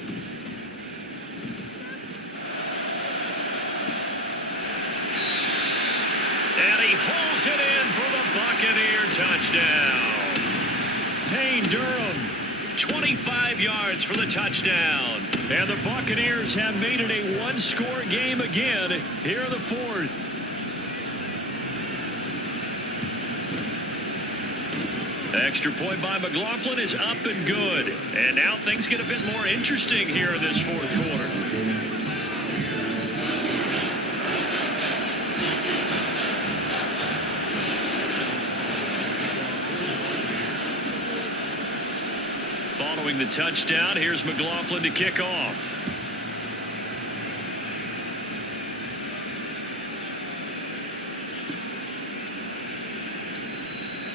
And he pulls it in for the Buccaneer touchdown. Payne Durham, 25 yards for the touchdown. And the Buccaneers have made it a one-score game again here in the fourth. Extra point by McLaughlin is up and good. And now things get a bit more interesting here in this fourth quarter. Following the touchdown, here's McLaughlin to kick off.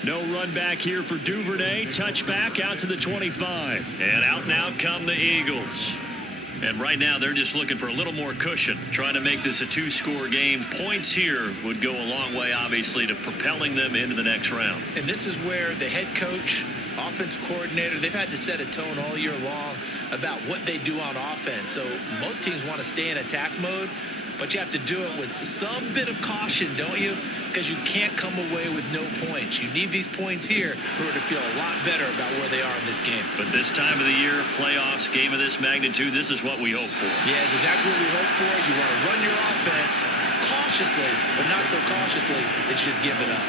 No run back here for Duvernay. Touchback out to the 25. And out come the Eagles. And right now, they're just looking for a little more cushion, trying to make this a two-score game. Points here would go a long way, obviously, to propelling them into the next round. And this is where the head coach, offensive coordinator, they've had to set a tone all year long about what they do on offense. So most teams want to stay in attack mode, but you have to do it with some bit of caution, don't you? Because you can't come away with no points. You need these points here in order to feel a lot better about where they are in this game. But this time of the year, playoffs, game of this magnitude, this is what we hope for. Yeah, it's exactly what we hope for. You want to run your offense cautiously, but not so cautiously that you just give it up.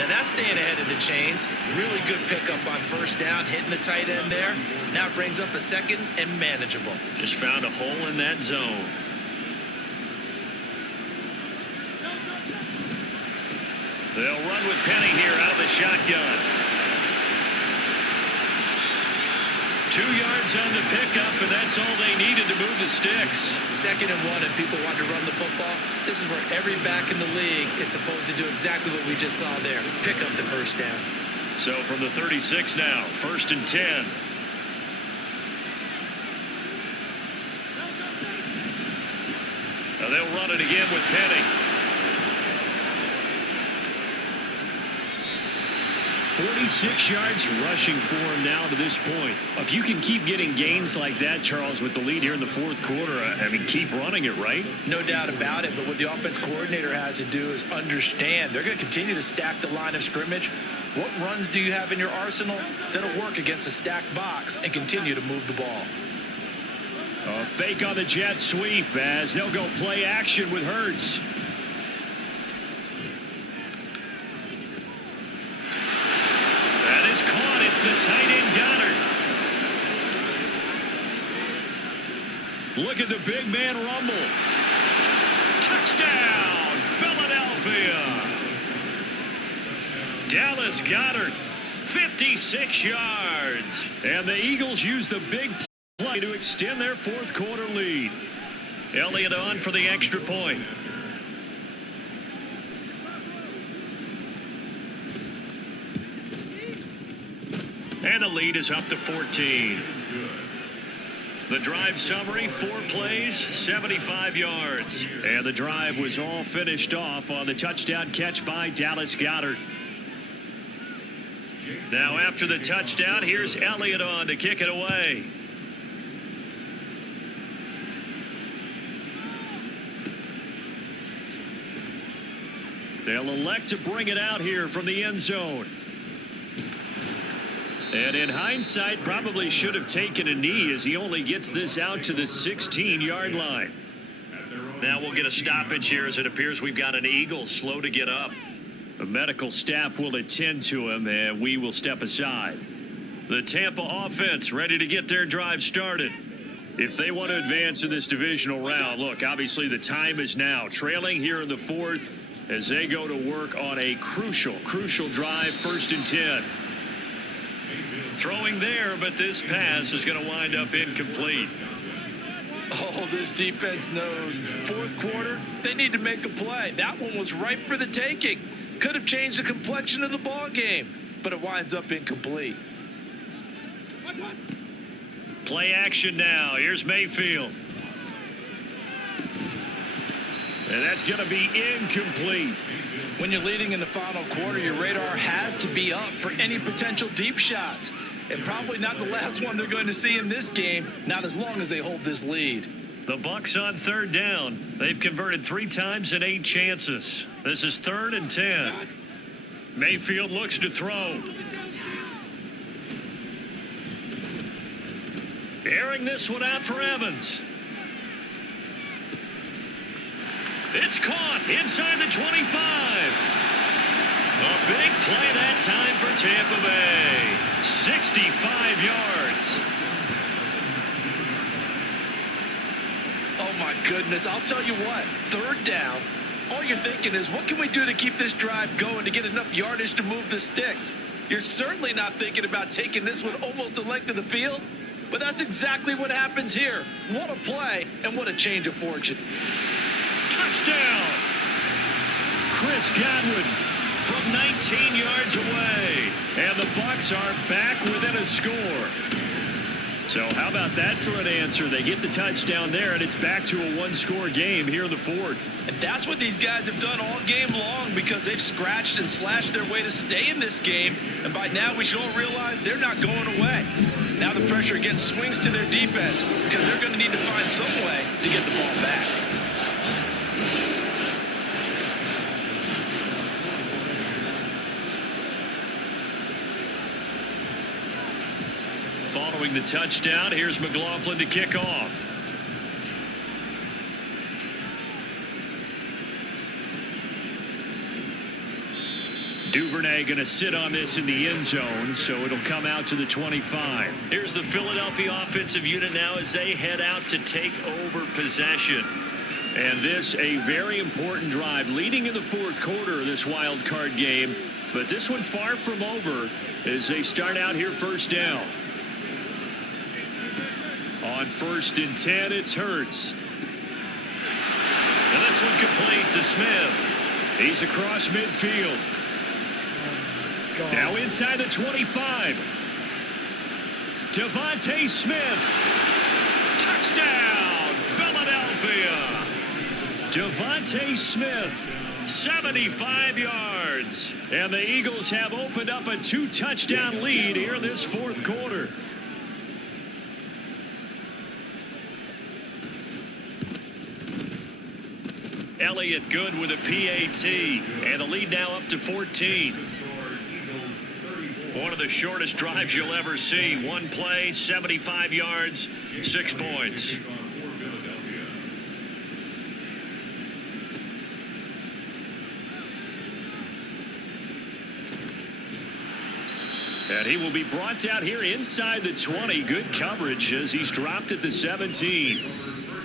Now that's staying ahead of the chains. Really good pickup on first down, hitting the tight end there. Now it brings up a second and manageable. Just found a hole in that zone. They'll run with Penny here out of the shotgun. 2 yards on the pickup, and that's all they needed to move the sticks. 2nd and 1, and people want to run the football. This is where every back in the league is supposed to do exactly what we just saw there. Pick up the first down. So from the 36 now, 1st and 10. Now they'll run it again with Penny. 46 yards rushing for him now to this point. If you can keep getting gains like that, Charles, with the lead here in the 4th quarter, I mean, keep running it, right? No doubt about it, but what the offense coordinator has to do is understand they're going to continue to stack the line of scrimmage. What runs do you have in your arsenal that'll work against a stacked box and continue to move the ball? A fake on the jet sweep as they'll go play action with Hurts. That is caught. It's the tight end Goddard. Look at the big man rumble. Touchdown, Philadelphia. Dallas Goedert, 56 yards. And the Eagles use the big play to extend their 4th quarter lead. Elliott on for the extra point. And the lead is up to 14. The drive summary, 4 plays, 75 yards. And the drive was all finished off on the touchdown catch by Dallas Goedert. Now after the touchdown, here's Elliott on to kick it away. They'll elect to bring it out here from the end zone. And in hindsight, probably should have taken a knee as he only gets this out to the 16-yard line. Now we'll get a stoppage here as it appears we've got an Eagle slow to get up. The medical staff will attend to him, and we will step aside. The Tampa offense ready to get their drive started. If they want to advance in this divisional round, look, obviously the time is now. Trailing here in the 4th as they go to work on a crucial drive, 1st and 10. Throwing there, but this pass is going to wind up incomplete. Oh, this defense knows. 4th quarter, they need to make a play. That one was ripe for the taking. Could have changed the complexion of the ball game, but it winds up incomplete. Play action now. Here's Mayfield. And that's going to be incomplete. When you're leading in the final quarter, your radar has to be up for any potential deep shots. And probably not the last one they're going to see in this game, not as long as they hold this lead. The Bucs on 3rd down. They've converted 3 times in 8 chances. This is 3rd and 10. Mayfield looks to throw. Airing this one out for Evans. It's caught inside the 25. A big play that time for Tampa Bay. 65 yards. Oh, my goodness. I'll tell you what. 3rd down. All you're thinking is, what can we do to keep this drive going to get enough yardage to move the sticks? You're certainly not thinking about taking this one almost the length of the field. But that's exactly what happens here. What a play and what a change of fortune. Touchdown! Chris Godwin from 19 yards away. And the Bucs are back within a score. So how about that for an answer? They get the touchdown there, and it's back to a one-score game here in the fourth. And that's what these guys have done all game long because they've scratched and slashed their way to stay in this game. And by now, we should all realize they're not going away. Now the pressure again swings to their defense because they're going to need to find some way to get the ball back. Following the touchdown, here's McLaughlin to kick off. Duvernay going to sit on this in the end zone, so it'll come out to the 25. Here's the Philadelphia offensive unit now as they head out to take over possession. And this a very important drive leading in the fourth quarter of this wild card game. But this one far from over as they start out here first down. On 1st and 10, it's Hurts. And this one complete to Smith. He's across midfield. Now inside the 25. Devontae Smith. Touchdown, Philadelphia. Devontae Smith, 75 yards. And the Eagles have opened up a 2-touchdown lead here in this fourth quarter. Elliott good with a PAT, and the lead now up to 14. One of the shortest drives you'll ever see. One play, 75 yards, 6 points. And he will be brought out here inside the 20. Good coverage as he's dropped at the 17.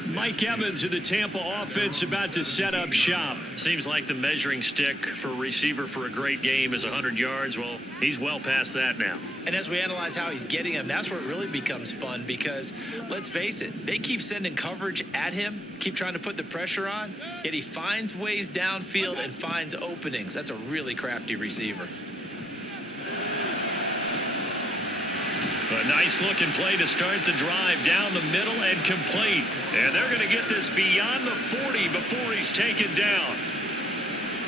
Mike Evans of the Tampa offense about to set up shop. Seems like the measuring stick for a receiver for a great game is 100 yards. Well, he's well past that now. And as we analyze how he's getting them, that's where it really becomes fun because, let's face it, they keep sending coverage at him, keep trying to put the pressure on, yet he finds ways downfield and finds openings. That's a really crafty receiver. A nice-looking play to start the drive down the middle and complete. And they're going to get this beyond the 40 before he's taken down.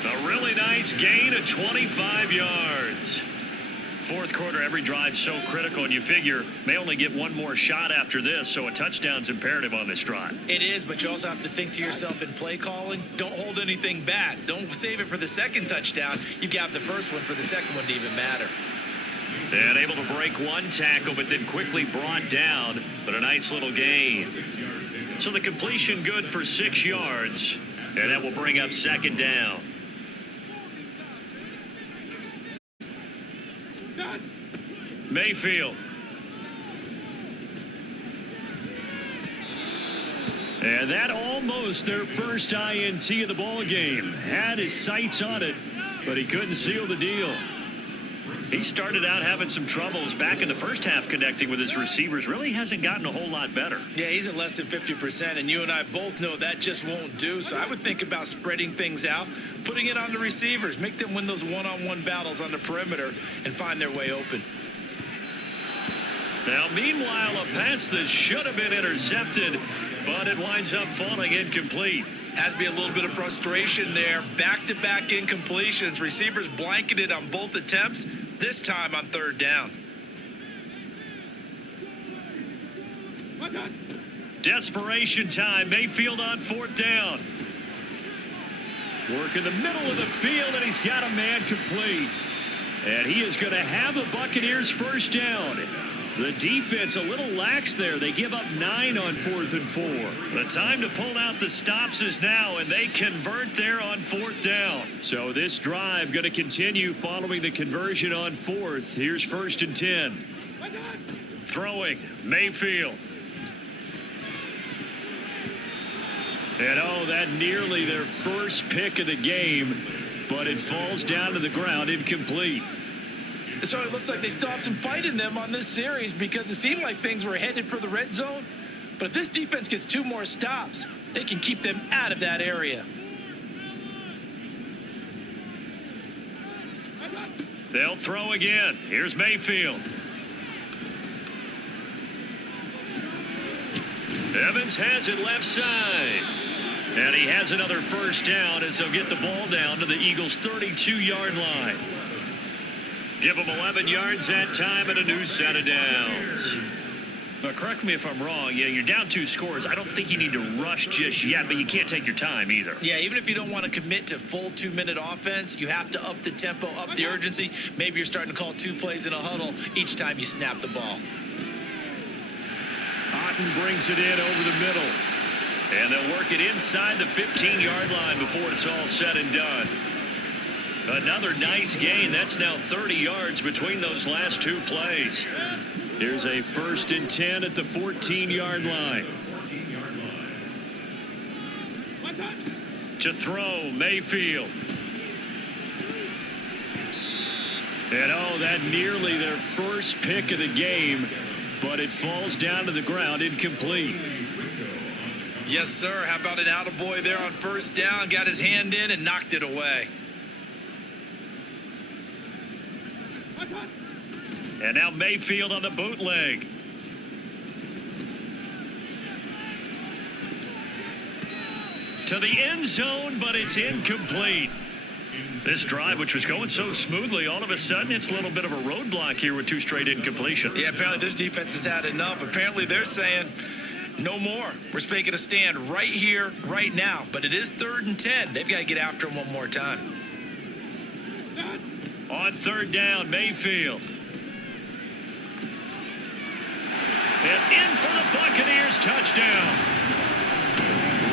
A really nice gain of 25 yards. Fourth quarter, every drive so critical, and you figure may only get one more shot after this, so a touchdown's imperative on this drive. It is, but you also have to think to yourself in play calling, don't hold anything back. Don't save it for the second touchdown. You've got the first one for the second one to even matter. And able to break one tackle, but then quickly brought down, but a nice little gain. So the completion good for 6 yards, and that will bring up second down. Mayfield. And that almost their first INT of the ball game. Had his sights on it, but he couldn't seal the deal. He started out having some troubles back in the first half connecting with his receivers. Really hasn't gotten a whole lot better. Yeah, he's at less than 50%, and you and I both know that just won't do. So I would think about spreading things out, putting it on the receivers, make them win those one-on-one battles on the perimeter and find their way open. Now, meanwhile, a pass that should have been intercepted, but it winds up falling incomplete. Has to be a little bit of frustration there. Back-to-back incompletions. Receivers blanketed on both attempts, this time on third down. Desperation time. Mayfield on fourth down. Work in the middle of the field, and he's got a man complete. And he is going to have the Buccaneers first down. The defense a little lax there. They give up 9 on 4th and 4. The time to pull out the stops is now, and they convert there on 4th down. So this drive going to continue following the conversion on 4th. Here's 1st and 10. Throwing, Mayfield. And oh, that nearly their first pick of the game, but it falls down to the ground incomplete. So it looks like they still have some fight in them on this series because it seemed like things were headed for the red zone. But if this defense gets 2 more stops, they can keep them out of that area. They'll throw again. Here's Mayfield. Evans has it left side. And he has another first down as they'll get the ball down to the Eagles' 32-yard line. Give them 11 yards that time and a new set of downs. But correct me if I'm wrong. Yeah, you're down 2 scores. I don't think you need to rush just yet, but you can't take your time either. Yeah, even if you don't want to commit to full 2-minute offense, you have to up the tempo, up the urgency. Maybe you're starting to call 2 plays in a huddle each time you snap the ball. Otten brings it in over the middle. And they'll work it inside the 15-yard line before it's all said and done. Another nice gain. That's now 30 yards between those last 2 plays. Here's a 1st and 10 at the 14-yard line. To throw, Mayfield. And that nearly their first pick of the game, but it falls down to the ground incomplete. Yes, sir. How about an attaboy there on 1st down? Got his hand in and knocked it away. And now Mayfield on the bootleg. To the end zone, but it's incomplete. This drive, which was going so smoothly, all of a sudden it's a little bit of a roadblock here with 2 straight incompletions. Yeah, apparently this defense has had enough. Apparently they're saying no more. We're making a stand right here, right now. But it is 3rd and 10. They've got to get after him one more time. On 3rd down, Mayfield. And in for the Buccaneers, touchdown.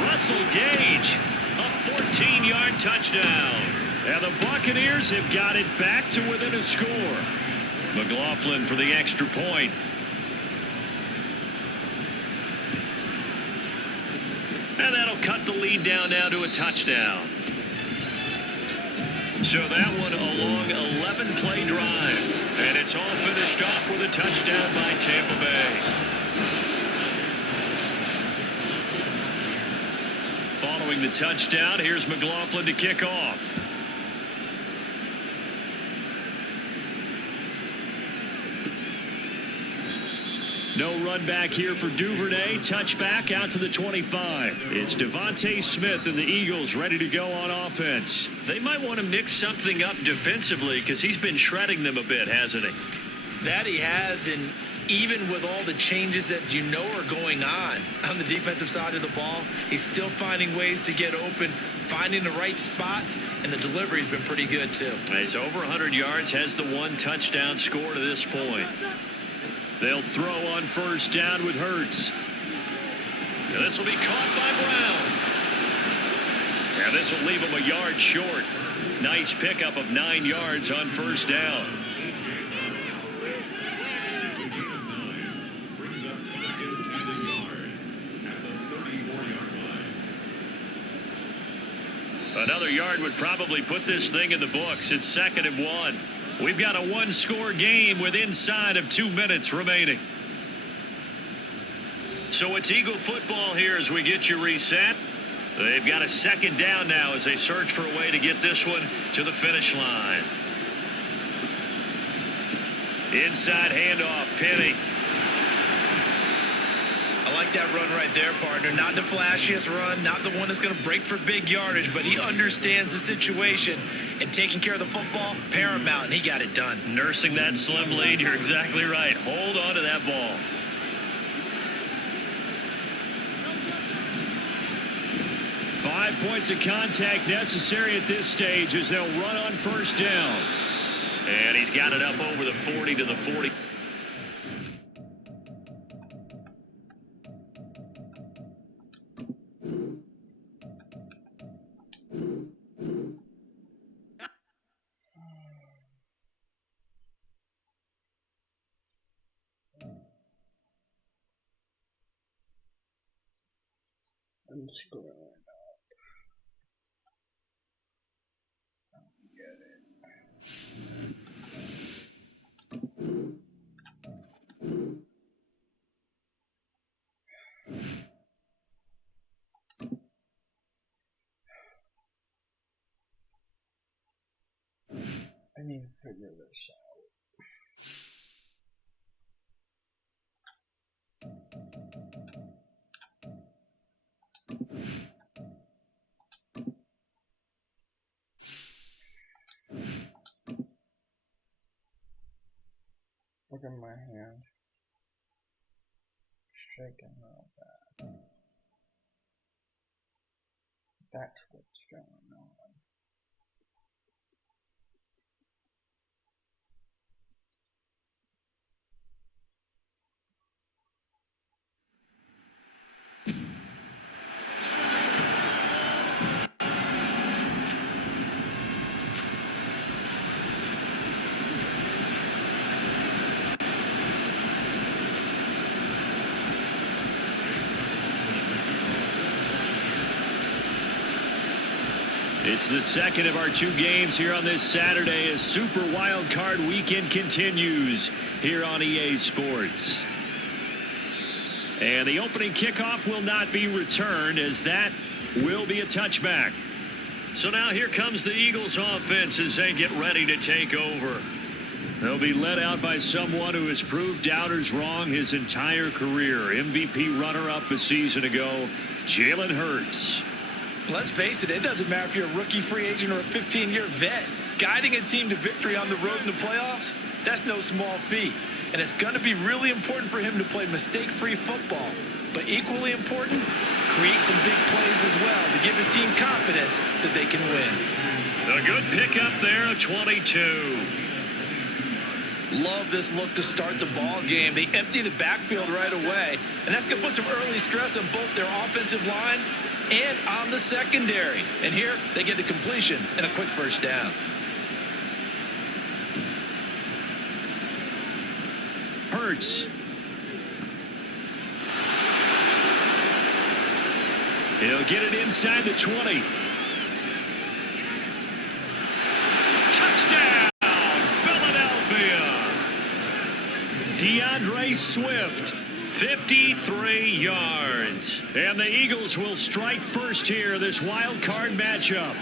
Russell Gage, a 14-yard touchdown. And the Buccaneers have got it back to within a score. McLaughlin for the extra point. And that'll cut the lead down now to a touchdown. So that one a long 11-play drive. And it's all finished off with a touchdown by Tampa Bay. Following the touchdown, here's McLaughlin to kick off. No run back here for Duvernay. Touchback out to the 25. It's Devontae Smith and the Eagles ready to go on offense. They might want to mix something up defensively because he's been shredding them a bit, hasn't he? That he has, and even with all the changes that you know are going on the defensive side of the ball, he's still finding ways to get open, finding the right spots, and the delivery's been pretty good too. He's over 100 yards, has the 1 touchdown score to this point. They'll throw on 1st down with Hurts. And this will be caught by Brown. And this will leave him a yard short. Nice pickup of 9 yards on 1st down. Another yard would probably put this thing in the books. It's 2nd and 1. We've got a 1-score game with inside of 2 minutes remaining. So it's Eagle football here as we get you reset. They've got a 2nd down now as they search for a way to get this one to the finish line. Inside handoff, Penny. I like that run right there, partner. Not the flashiest run, not the one that's going to break for big yardage, but he understands the situation. And taking care of the football, paramount, and he got it done. Nursing that slim lead, you're exactly right. Hold on to that ball. Five points of contact necessary at this stage as they'll run on 1st down. And he's got it up over the 40 to the 40. I'm scrolling up. Get it. I need to figure this out. Look at my hand. Shaking all that. That's what's going on. It's the second of our two games here on this Saturday as Super Wild Card Weekend continues here on EA Sports. And the opening kickoff will not be returned as that will be a touchback. So now here comes the Eagles offense as they get ready to take over. They'll be led out by someone who has proved doubters wrong his entire career. MVP runner-up a season ago, Jalen Hurts. Let's face it, it doesn't matter if you're a rookie free agent or a 15-year vet. Guiding a team to victory on the road in the playoffs, that's no small feat. And it's going to be really important for him to play mistake-free football. But equally important, create some big plays as well to give his team confidence that they can win. A good pickup there of 22. Love this look to start the ball game. They empty the backfield right away. And that's going to put some early stress on both their offensive line and on the secondary. And here, they get the completion and a quick first down. Hurts. He'll get it inside the 20. Touchdown, Philadelphia. DeAndre Swift. 53 yards. And the Eagles will strike first here, this wild card matchup.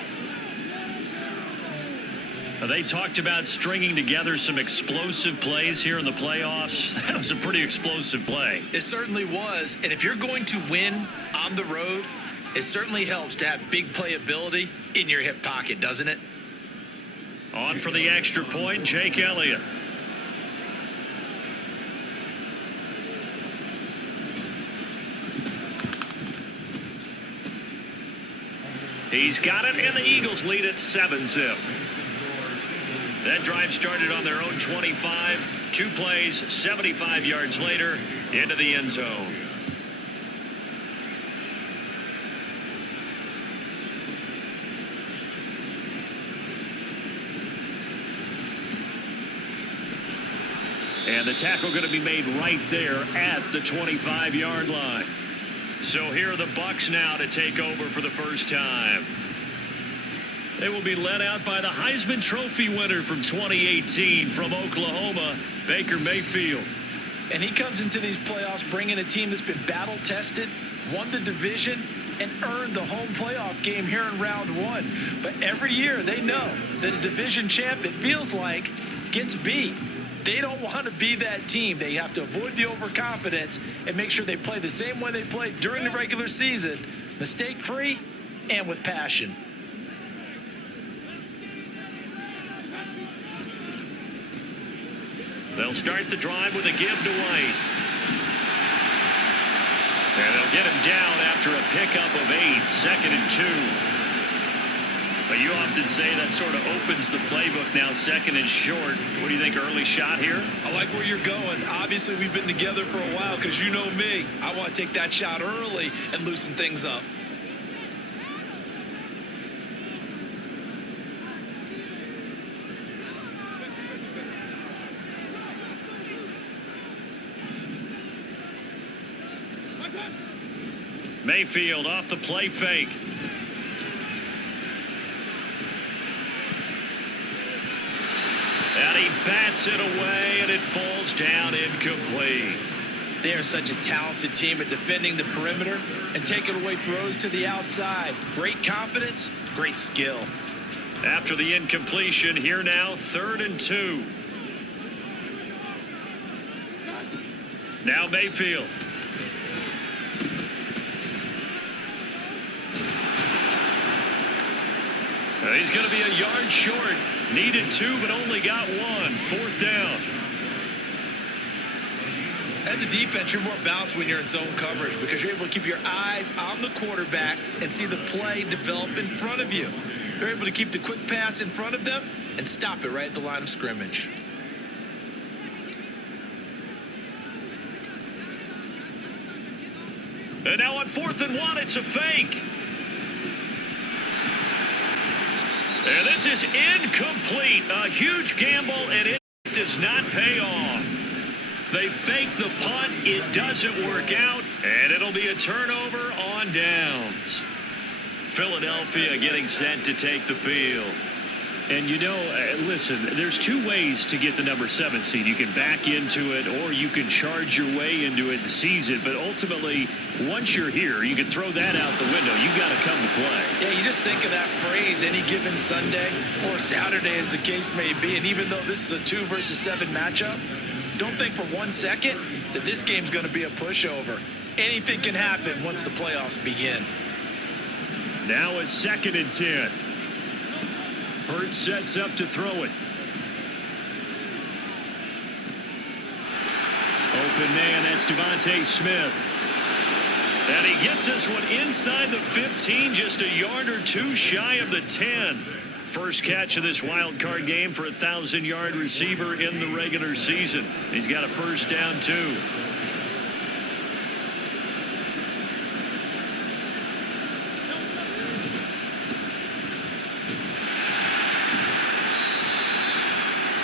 They talked about stringing together some explosive plays here in the playoffs. That was a pretty explosive play. It certainly was. And if you're going to win on the road, it certainly helps to have big playability in your hip pocket, doesn't it? On for the extra point, Jake Elliott. He's got it, and the Eagles lead at 7-zip. That drive started on their own 25. 2 plays, 75 yards later, into the end zone. And the tackle going to be made right there at the 25-yard line. So here are the Bucs now to take over for the first time. They will be led out by the Heisman Trophy winner from 2018 from Oklahoma, Baker Mayfield. And he comes into these playoffs bringing a team that's been battle-tested, won the division, and earned the home playoff game here in round 1. But every year they know that a division champ, it feels like, gets beat. They don't want to be that team. They have to avoid the overconfidence and make sure they play the same way they played during the regular season, mistake-free and with passion. They'll start the drive with a give to White. And they'll get him down after a pickup of 8, 2nd and 2. But you often say that sort of opens the playbook now, 2nd and short. What do you think, early shot here? I like where you're going. Obviously, we've been together for a while because you know me. I want to take that shot early and loosen things up. Mayfield off the play fake. And he bats it away, and it falls down incomplete. They are such a talented team at defending the perimeter and taking away throws to the outside. Great confidence, great skill. After the incompletion, here now, 3rd and 2. Now Mayfield. He's going to be a yard short. Needed 2, but only got 1. 4th down. As a defense, you're more balanced when you're in zone coverage because you're able to keep your eyes on the quarterback and see the play develop in front of you. They're able to keep the quick pass in front of them and stop it right at the line of scrimmage. And now on 4th and 1, it's a fake. And this is incomplete. A huge gamble, and it does not pay off. They fake the punt. It doesn't work out, and it'll be a turnover on downs. Philadelphia getting set to take the field. And, you know, listen, there's two ways to get the number 7 seed. You can back into it or you can charge your way into it and seize it. But ultimately, once you're here, you can throw that out the window. You got to come to play. Yeah, you just think of that phrase, any given Sunday or Saturday as the case may be. And even though this is a 2 versus 7 matchup, don't think for 1 second that this game's going to be a pushover. Anything can happen once the playoffs begin. Now a 2nd and 10. Hurts sets up to throw it. Open man, that's Devontae Smith. And he gets this one inside the 15, just a yard or two shy of the 10. First catch of this wild card game for a 1,000-yard receiver in the regular season. He's got a first down, too.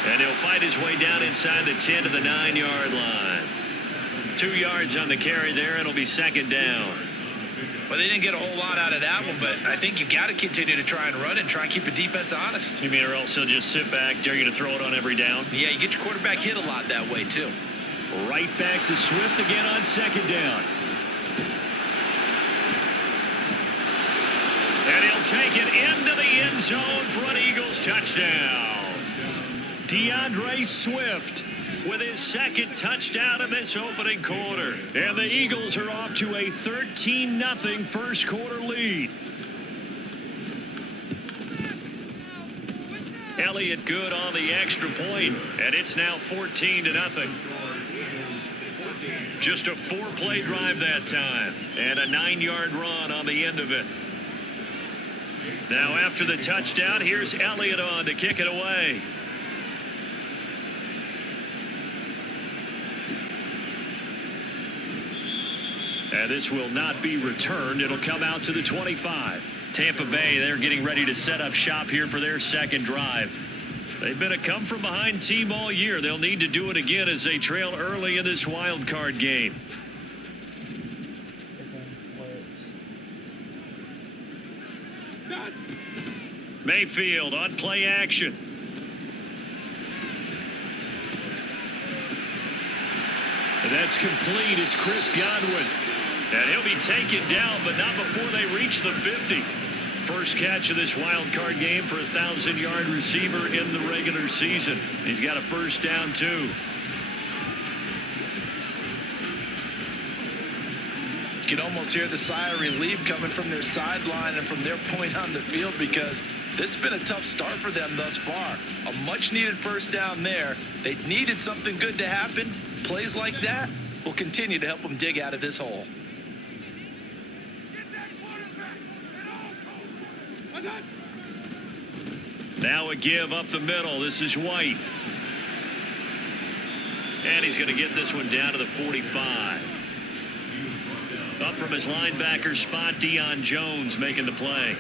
And he'll fight his way down inside the 10 to the 9-yard line. 2 yards on the carry there. It'll be 2nd down. Well, they didn't get a whole lot out of that one, but I think you've got to continue to try and run and try and keep the defense honest. You mean or else he'll just sit back, dare you to throw it on every down? Yeah, you get your quarterback hit a lot that way, too. Right back to Swift again on 2nd down. And he'll take it into the end zone for an Eagles touchdown. DeAndre Swift with his 2nd touchdown in this opening quarter. And the Eagles are off to a 13-0 first quarter lead. Elliott good on the extra point, and it's now 14-0. Just a 4-play drive that time, and a 9-yard run on the end of it. Now after the touchdown, here's Elliott on to kick it away. And this will not be returned. It'll come out to the 25. Tampa Bay, they're getting ready to set up shop here for their 2nd drive. They've been a come-from-behind team all year. They'll need to do it again as they trail early in this wild card game. Mayfield on play action. And that's complete. It's Chris Godwin. And he'll be taken down, but not before they reach the 50. First catch of this wild card game for a 1,000-yard receiver in the regular season. He's got a first down, too. You can almost hear the sigh of relief coming from their sideline and from their point on the field because this has been a tough start for them thus far. A much-needed first down there. They needed something good to happen. Plays like that will continue to help them dig out of this hole. Now a give up the middle. This is White. And he's going to get this one down to the 45. Up from his linebacker spot, Deion Jones making the play.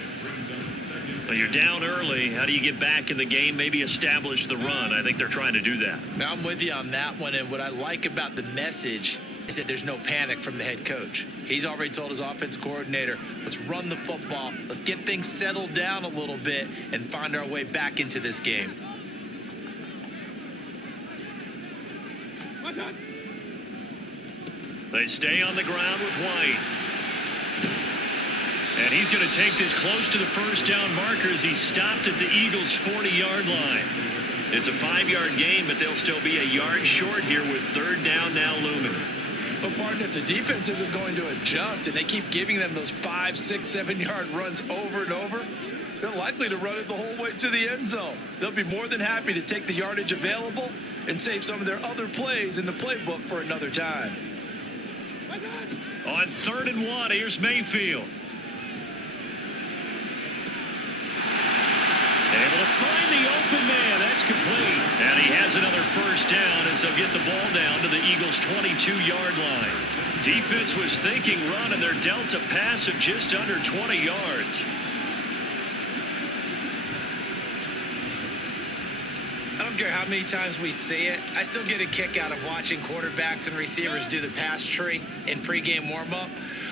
Well, you're down early. How do you get back in the game? Maybe establish the run. I think they're trying to do that. Now, I'm with you on that one. And what I like about the message is that there's no panic from the head coach. He's already told his offensive coordinator, let's run the football. Let's get things settled down a little bit and find our way back into this game. They stay on the ground with White. And he's going to take this close to the first down marker as he stopped at the Eagles' 40-yard line. It's a 5-yard gain, but they'll still be a yard short here with 3rd down now looming. But, partner, if the defense isn't going to adjust and they keep giving them those 5, 6, 7-yard runs over and over, they're likely to run it the whole way to the end zone. They'll be more than happy to take the yardage available and save some of their other plays in the playbook for another time. On 3rd and 1, here's Mayfield. Able to find the open man. That's complete. And he has another first down as they'll get the ball down to the Eagles' 22-yard line. Defense was thinking run, and they're dealt a pass of just under 20 yards. I don't care how many times we see it. I still get a kick out of watching quarterbacks and receivers do the pass tree in pregame warm-up.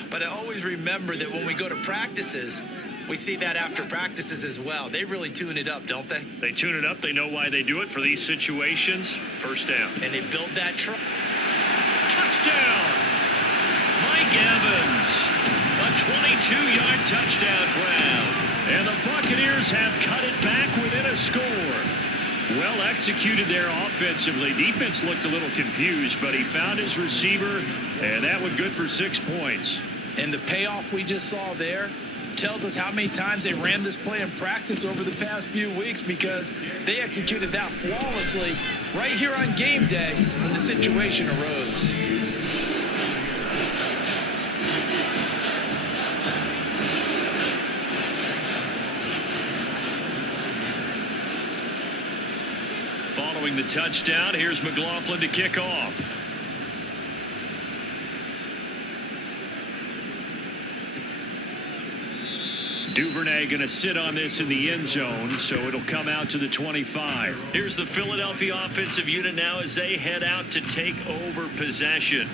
But I always remember that when we go to practices, we see that after practices as well. They really tune it up, don't they? They tune it up. They know why they do it for these situations. First down. And they build that Touchdown! Mike Evans. A 22-yard touchdown grab. And the Buccaneers have cut it back within a score. Well executed there offensively. Defense looked a little confused, but he found his receiver, and that was good for 6 points. And the payoff we just saw there tells us how many times they ran this play in practice over the past few weeks, because they executed that flawlessly right here on game day when the situation arose. Following the touchdown, here's McLaughlin to kick off. Duvernay going to sit on this in the end zone, so it'll come out to the 25. Here's the Philadelphia offensive unit now as they head out to take over possession.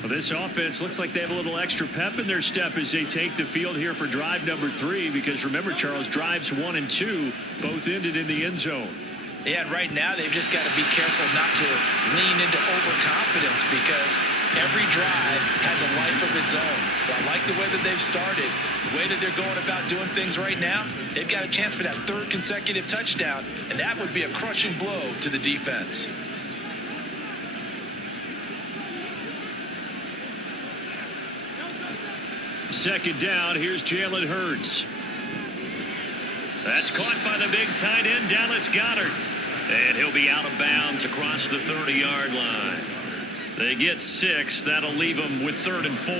Well, this offense looks like they have a little extra pep in their step as they take the field here for drive number 3, because remember, Charles, drives 1 and 2 both ended in the end zone. Yeah, and right now they've just got to be careful not to lean into overconfidence, because every drive has a life of its own. So I like the way that they've started, the way that they're going about doing things right now. They've got a chance for that 3rd consecutive touchdown, and that would be a crushing blow to the defense. Second down, here's Jalen Hurts. That's caught by the big tight end, Dallas Goedert. And he'll be out of bounds across the 30-yard line. They get 6. That'll leave them with 3rd and 4.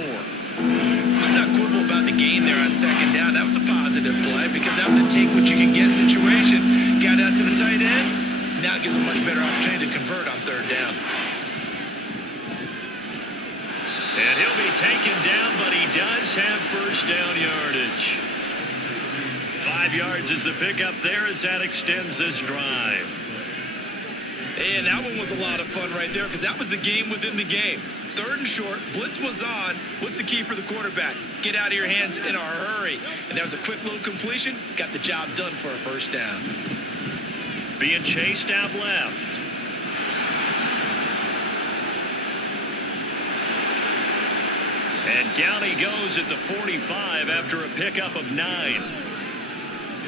I'm not quibble about the gain there on 2nd down. That was a positive play, because that was a take-what-you-can-get situation. Got out to the tight end. Now it gives a much better opportunity to convert on 3rd down. And he'll be taken down, but he does have first down yardage. 5 yards is the pickup there as that extends this drive. And that one was a lot of fun right there, because that was the game within the game. 3rd and short, blitz was on. What's the key for the quarterback? Get out of your hands in a hurry. And that was a quick little completion. Got the job done for a first down. Being chased out left. And down he goes at the 45 after a pickup of 9.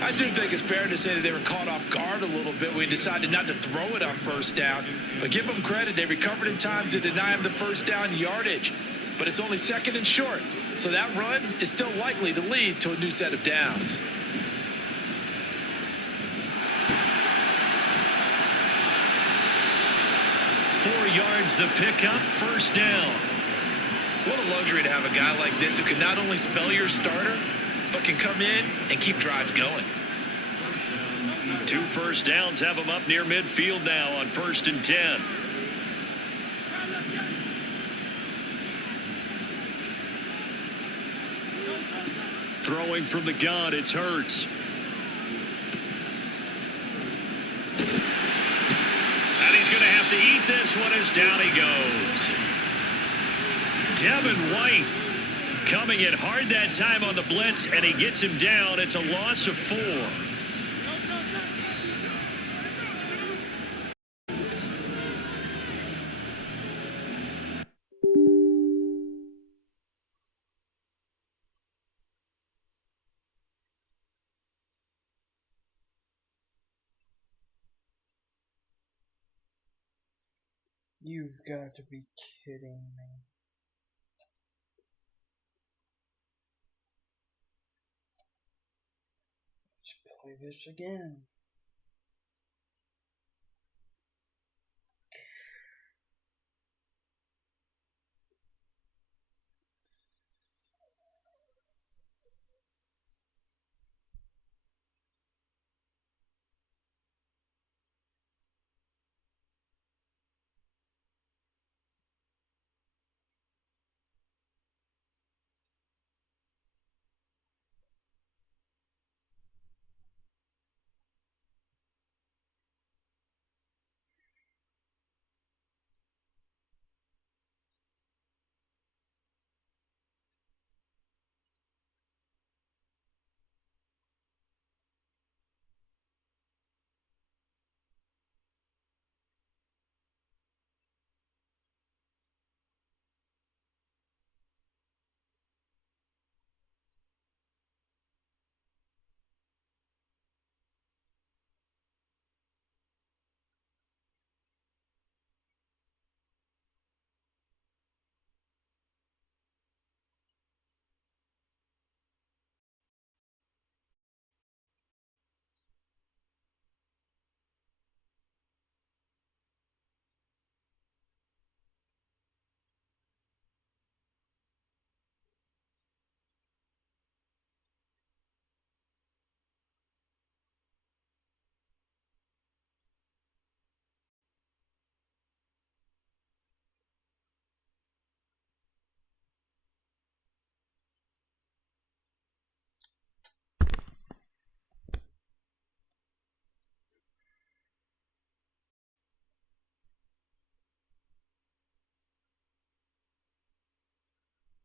I do think it's fair to say that they were caught off guard a little bit. We decided not to throw it on first down. But give them credit. They recovered in time to deny him the first down yardage. But it's only 2nd and short. So that run is still likely to lead to a new set of downs. Four yards the pickup, first down. What a luxury to have a guy like this who can not only spell your starter, but can come in and keep drives going. 2 first downs have him up near midfield now on 1st and 10. Throwing from the gun, it's Hurts. And he's going to have to eat this one as down he goes. Devin White coming in hard that time on the blitz, and he gets him down. It's a loss of 4. You've got to be kidding me. play this again.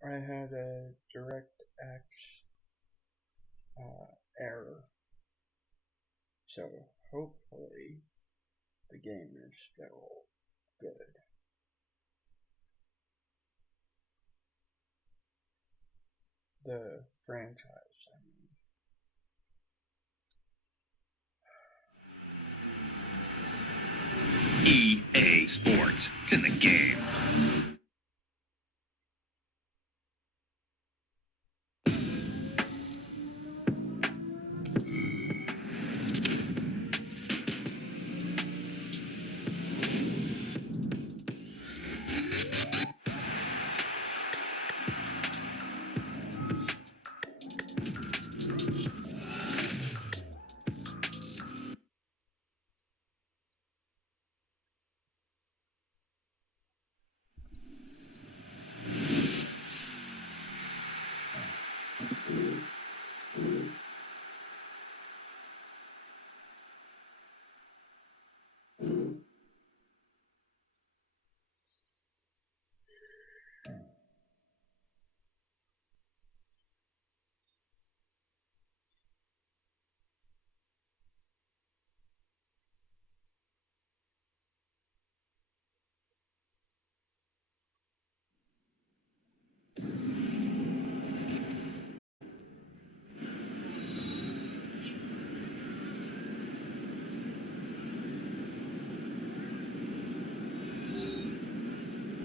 I had a DirectX error, so hopefully the game is still good. The franchise, I mean. EA Sports. It's in the game.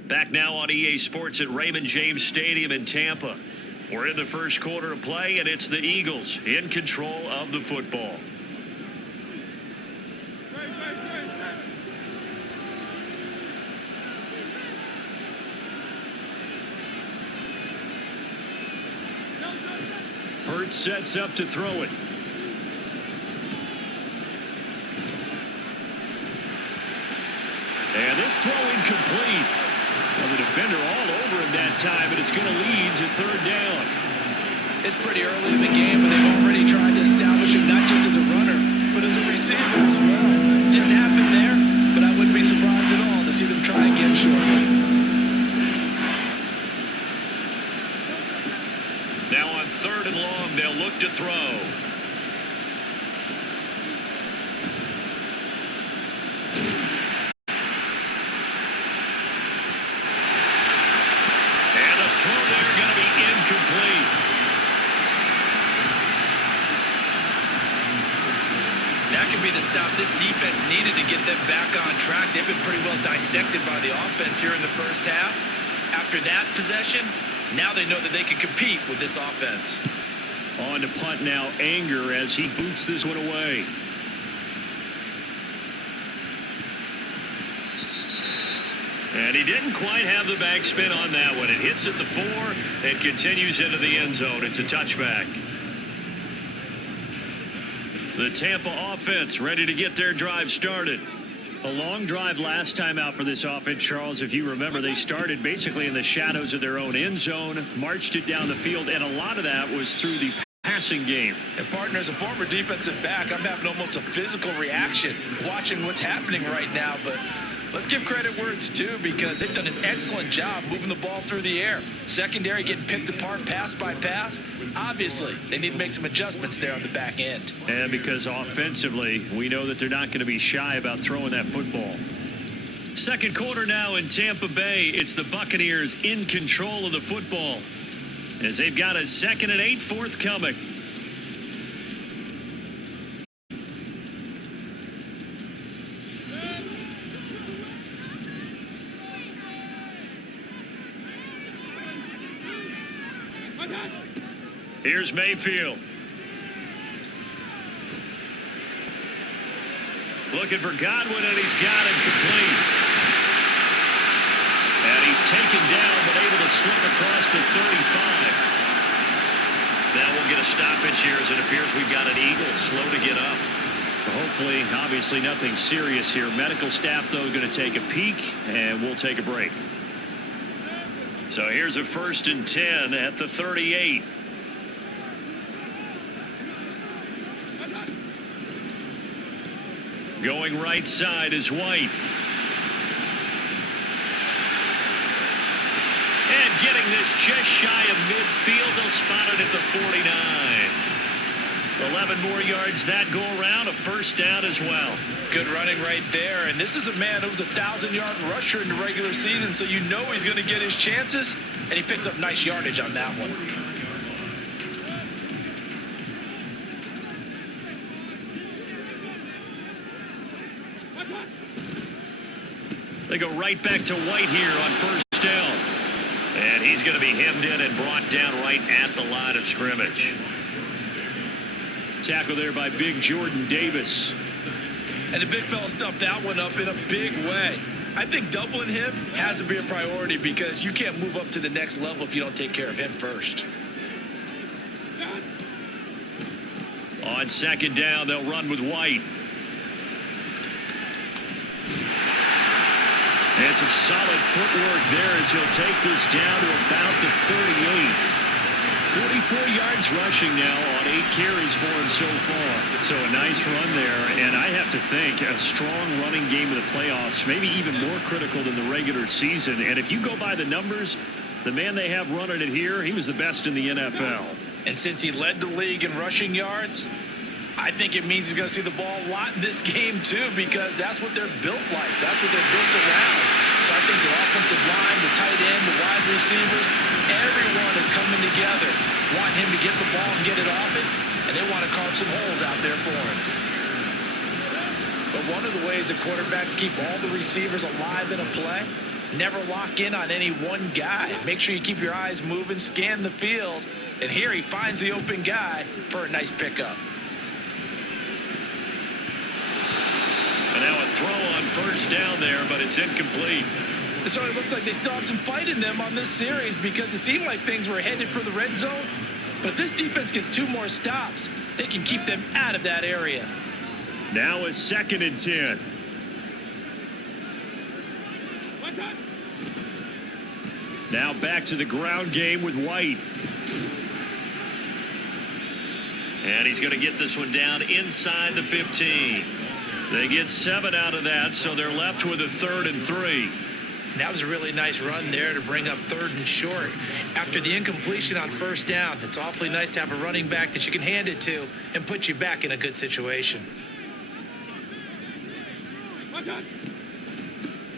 Back now on EA Sports at Raymond James Stadium in Tampa. We're in the first quarter of play, and it's the Eagles in control of the football. Hurts sets up to throw it. And this throw incomplete. Well, the defender all over him that time, and it's going to lead to third down. It's pretty early in the game, but they've already tried to establish him not just as a runner, but as a receiver as well. Didn't happen there, but I wouldn't be surprised at all to see them try again shortly. Now on third and long, they'll look to throw. That could be the stop this defense needed to get them back on track. They've been pretty well dissected by the offense here in the first half. After that possession, now they know that they can compete with this offense. On to punt now, Anger, as he boots this one away. And he didn't quite have the backspin on that one. It hits at the 4 and continues into the end zone. It's a touchback. The Tampa offense ready to get their drive started. A long drive last time out for this offense, Charles. If you remember, they started basically in the shadows of their own end zone, marched it down the field, and a lot of that was through the passing game. And partner, as a former defensive back, I'm having almost a physical reaction watching what's happening right now. But let's give credit where it's due, because they've done an excellent job moving the ball through the air. Secondary getting picked apart pass by pass. Obviously, they need to make some adjustments there on the back end. And because offensively, we know that they're not going to be shy about throwing that football. Second quarter now in Tampa Bay. It's the Buccaneers in control of the football, as they've got a 2nd and 8 forthcoming. Here's Mayfield. Looking for Godwin, and he's got it complete. And he's taken down, but able to slip across the 35. Now we'll get a stoppage here, as it appears we've got an Eagle slow to get up. Hopefully, obviously nothing serious here. Medical staff, though, going to take a peek, and we'll take a break. So here's a 1st and 10 at the 38. Going right side is White. And getting this just shy of midfield. They'll spot it at the 49. 11 more yards that go around. A 1st down as well. Good running right there. And this is a man who was a 1,000-yard rusher in the regular season, so you know he's going to get his chances. And he picks up nice yardage on that one. They go right back to White here on 1st down. And he's going to be hemmed in and brought down right at the line of scrimmage. Tackle there by big Jordan Davis. And the big fella stuffed that one up in a big way. I think doubling him has to be a priority, because you can't move up to the next level if you don't take care of him first. On 2nd down, they'll run with White. And some solid footwork there as he'll take this down to about the 38. 44 yards rushing now on 8 carries for him so far. So a nice run there, and I have to think a strong running game in the playoffs, maybe even more critical than the regular season. And if you go by the numbers, the man they have running it here, he was the best in the NFL. And since he led the league in rushing yards, I think it means he's going to see the ball a lot in this game, too, because that's what they're built like. That's what they're built around. So I think the offensive line, the tight end, the wide receivers, everyone is coming together, wanting him to get the ball and get it off it, and they want to carve some holes out there for him. But one of the ways that quarterbacks keep all the receivers alive in a play, never lock in on any one guy. Make sure you keep your eyes moving, scan the field, and here he finds the open guy for a nice pickup. And now a throw on 1st down there, but it's incomplete. So it looks like they still have some fight in them on this series, because it seemed like things were headed for the red zone. But if this defense gets 2 more stops, they can keep them out of that area. Now a 2nd and 10. Now back to the ground game with White. And he's going to get this one down inside the 15. They get 7 out of that, so they're left with a 3rd and 3. That was a really nice run there to bring up 3rd and short. After the incompletion on 1st down, it's awfully nice to have a running back that you can hand it to and put you back in a good situation.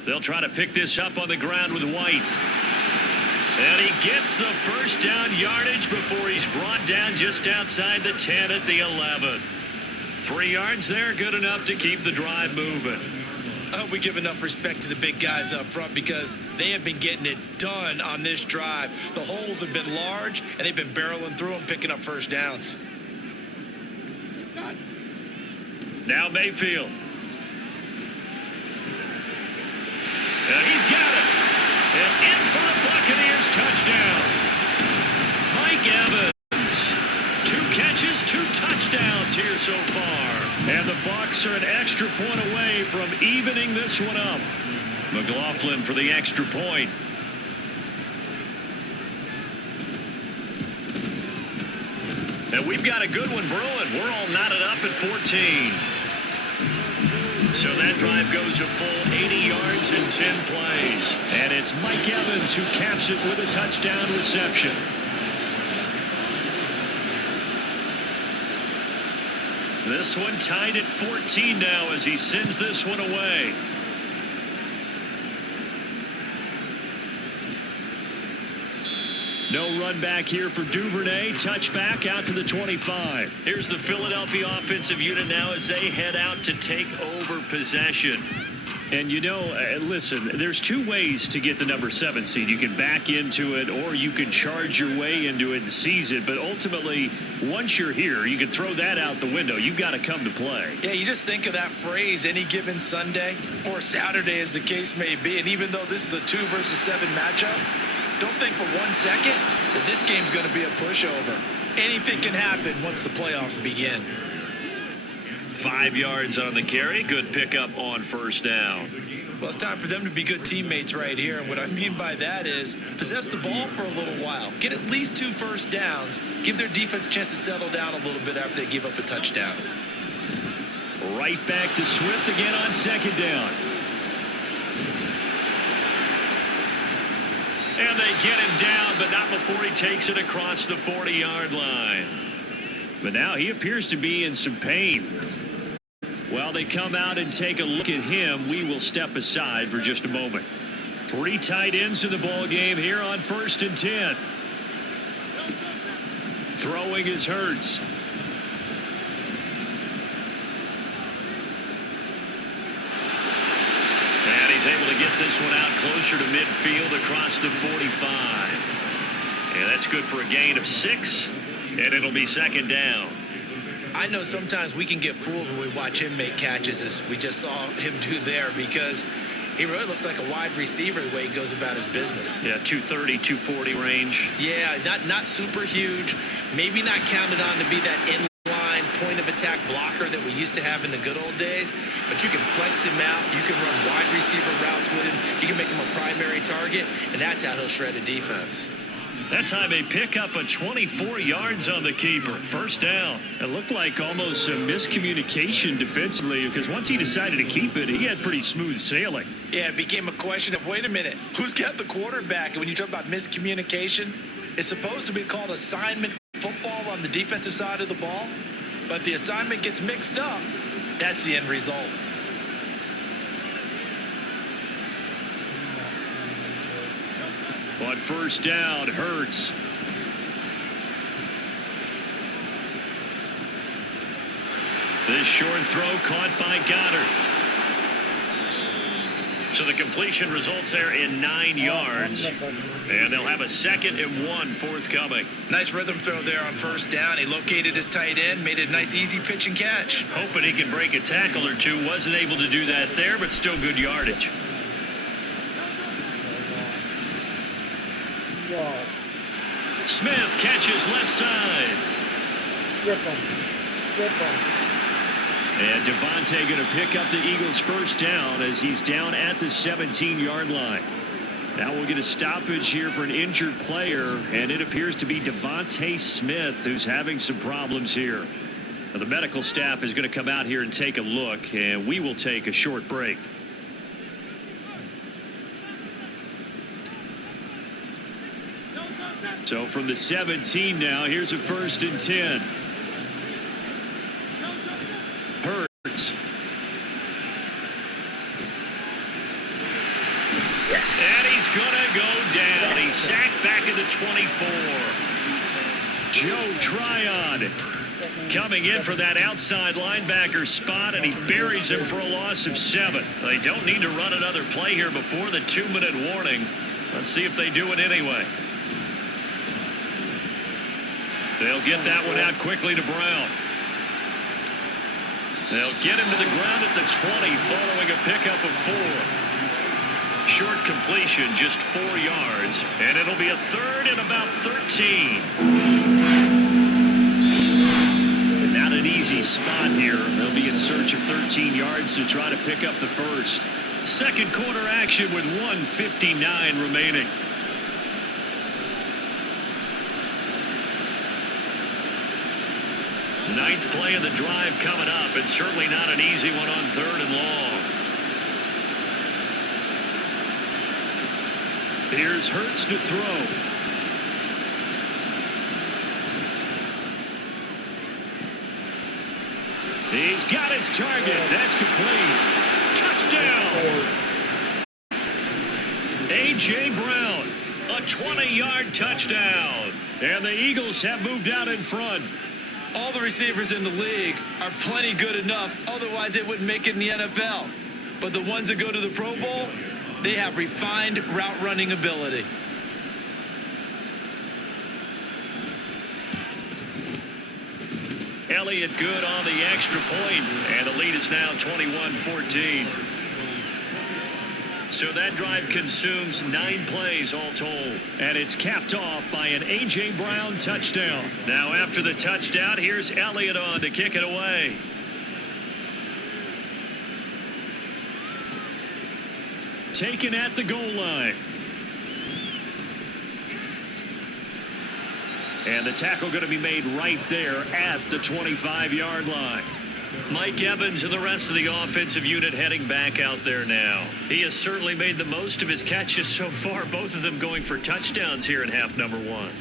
They'll try to pick this up on the ground with White. And he gets the 1st down yardage before he's brought down just outside the 10 at the 11. 3 yards there, good enough to keep the drive moving. I hope we give enough respect to the big guys up front because they have been getting it done on this drive. The holes have been large, and they've been barreling through them, picking up first downs. Now Mayfield. And he's got it. And in for the Buccaneers touchdown. Mike Evans. 2 catches, 2 touchdowns here so far. And the Bucs are an extra point away from evening this one up. McLaughlin for the extra point. And we've got a good one brewing. We're all knotted up at 14. So that drive goes a full 80 yards in 10 plays. And it's Mike Evans who caps it with a touchdown reception. This one tied at 14 now as he sends this one away. No run back here for Duvernay. Touchback out to the 25. Here's the Philadelphia offensive unit now as they head out to take over possession. And you know, listen, there's 2 ways to get the number 7 seed. You can back into it or you can charge your way into it and seize it. But ultimately, once you're here, you can throw that out the window. You've got to come to play. Yeah, you just think of that phrase, any given Sunday or Saturday as the case may be. And even though this is a 2 versus 7 matchup, don't think for 1 second that this game's going to be a pushover. Anything can happen once the playoffs begin. 5 yards on the carry. Good pickup on first down. Well, it's time for them to be good teammates right here. And what I mean by that is possess the ball for a little while. Get at least 2 first downs. Give their defense a chance to settle down a little bit after they give up a touchdown. Right back to Swift again on second down. And they get him down, but not before he takes it across the 40-yard line. But now he appears to be in some pain. While they come out and take a look at him, we will step aside for just a moment. 3 tight ends in the ball game here on 1st and 10. Throwing is Hurts. And he's able to get this one out closer to midfield across the 45. And that's good for a gain of 6. And it'll be second down. I know sometimes we can get fooled when we watch him make catches, as we just saw him do there, because he really looks like a wide receiver the way he goes about his business. Yeah, 230, 240 range. Yeah, not super huge. Maybe not counted on to be that inline point of attack blocker that we used to have in the good old days. But you can flex him out. You can run wide receiver routes with him. You can make him a primary target, and that's how he'll shred a defense. That time they pick up a 24 yards on the keeper. First down. It looked like almost a miscommunication defensively because once he decided to keep it, he had pretty smooth sailing. Yeah, it became a question of, wait a minute, who's got the quarterback? And when you talk about miscommunication, it's supposed to be called assignment football on the defensive side of the ball. But the assignment gets mixed up. That's the end result. On first down, Hurts. This short throw caught by Goddard. So the completion results there in 9 yards. And they'll have a 2nd and 1 forthcoming. Nice rhythm throw there on first down. He located his tight end, made it a nice easy pitch and catch. Hoping he can break a tackle or two. Wasn't able to do that there, but still good yardage. Smith catches left side. Strip him. And Devontae going to pick up the Eagles' first down as he's down at the 17-yard line. Now we'll get a stoppage here for an injured player, and it appears to be Devontae Smith who's having some problems here. Now, the medical staff is going to come out here and take a look, and we will take a short break. So from the 17 now, here's a 1st and 10. Hurts. And he's going to go down. He's sacked back at the 24. Joe Tryon. coming in for that outside linebacker spot, and he buries him for a loss of 7. They don't need to run another play here before the 2-minute warning. Let's see if they do it anyway. They'll get that one out quickly to Brown. They'll get him to the ground at the 20 following a pickup of 4. Short completion, just 4 yards, and it'll be a third and about 13. Not an easy spot here. They'll be in search of 13 yards to try to pick up the first. Second quarter action with 1:59 remaining. Ninth play of the drive coming up, and certainly not an easy one on 3rd and long. Here's Hurts to throw. He's got his target. That's complete. Touchdown. A.J. Brown, a 20-yard touchdown. And the Eagles have moved out in front. All the receivers in the league are plenty good enough. Otherwise, they wouldn't make it in the NFL. But the ones that go to the Pro Bowl, they have refined route running ability. Elliott good on the extra point, and the lead is now 21-14. So that drive consumes 9 plays all told, and it's capped off by an A.J. Brown touchdown. Now after the touchdown, here's Elliott on to kick it away. Taken at the goal line. And the tackle going to be made right there at the 25-yard line. Mike Evans and the rest of the offensive unit heading back out there now. He has certainly made the most of his catches so far, both of them going for touchdowns here in half number 1.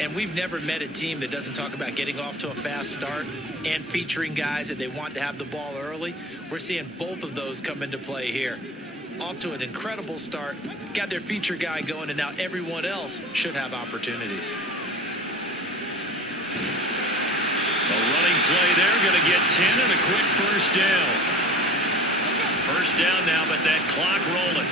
And we've never met a team that doesn't talk about getting off to a fast start and featuring guys that they want to have the ball early. We're seeing both of those come into play here. Off to an incredible start, got their feature guy going, and now everyone else should have opportunities. A running play there, going to get 10 and a quick first down. First down now, but that clock rolling.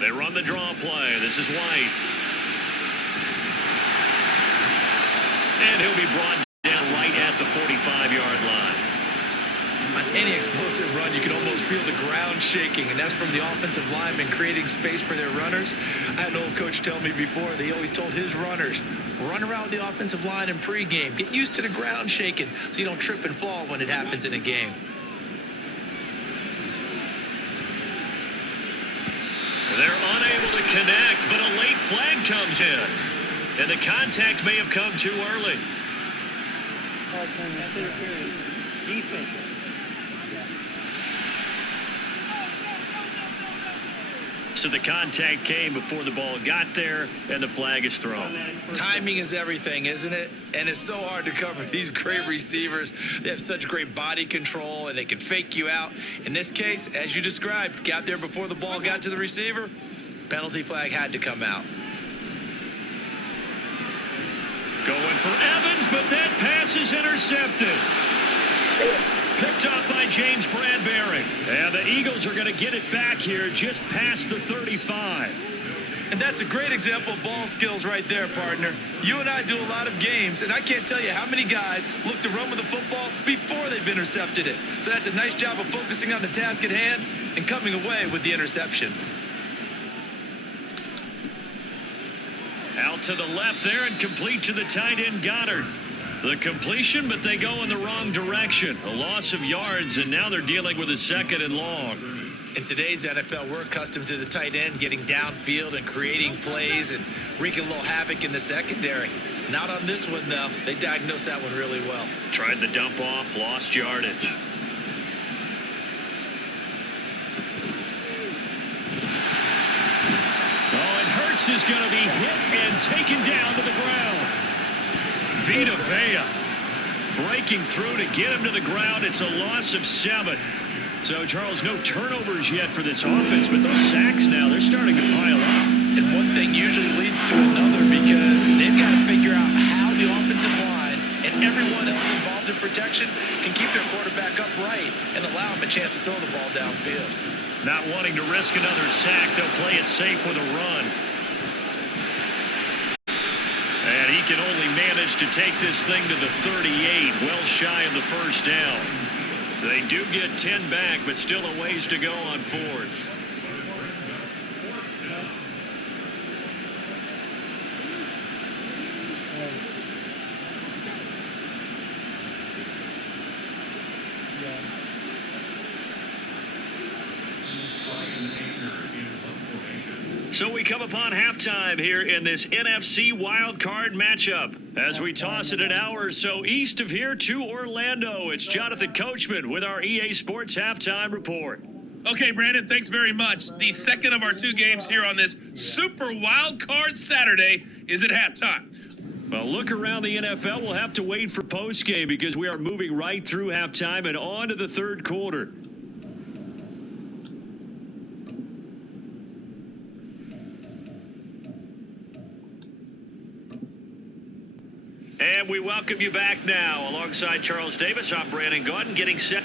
They run the draw play. This is White. And he'll be brought down right at the 45-yard line. On any explosive run, you can almost feel the ground shaking, and that's from the offensive linemen creating space for their runners. I had an old coach tell me before, they always told his runners, run around the offensive line in pregame. Get used to the ground shaking so you don't trip and fall when it happens in a game. They're unable to connect, but a late flag comes in. And the contact may have come too early. So the contact came before the ball got there, and the flag is thrown. Timing is everything, isn't it? And it's so hard to cover these great receivers. They have such great body control, and they can fake you out. In this case, as you described, got there before the ball got to the receiver, penalty flag had to come out. Going for Evans, but that pass is intercepted. Picked up by James Bradbury. And the Eagles are going to get it back here just past the 35. And that's a great example of ball skills right there, partner. You and I do a lot of games, and I can't tell you how many guys look to run with the football before they've intercepted it. So that's a nice job of focusing on the task at hand and coming away with the interception. Out to the left there and complete to the tight end Goddard. The completion, but they go in the wrong direction. A loss of yards, and now they're dealing with a 2nd and long. In today's NFL, we're accustomed to the tight end getting downfield and creating plays and wreaking a little havoc in the secondary. Not on this one, though. They diagnosed that one really well. Tried the dump off, lost yardage. Oh, and Hurts is going to be hit and taken down to the ground. Vita Vea breaking through to get him to the ground. It's a loss of 7. So, Charles, no turnovers yet for this offense, but those sacks now, they're starting to pile up. And one thing usually leads to another because they've got to figure out how the offensive line and everyone else involved in protection can keep their quarterback upright and allow him a chance to throw the ball downfield. Not wanting to risk another sack, they'll play it safe with a run. And he can only manage to take this thing to the 38, well shy of the first down. They do get 10 back, but still a ways to go on fourth. So we come upon halftime here in this NFC wildcard matchup. As we toss it an hour or so east of here to Orlando, it's Jonathan Coachman with our EA Sports Halftime Report. Okay, Brandon, thanks very much. The second of our two games here on this Super Wildcard Saturday is at halftime. Well, look around the NFL. We'll have to wait for postgame because we are moving right through halftime and on to the third quarter. And we welcome you back now. Alongside Charles Davis, I'm Brandon Gautin, getting set.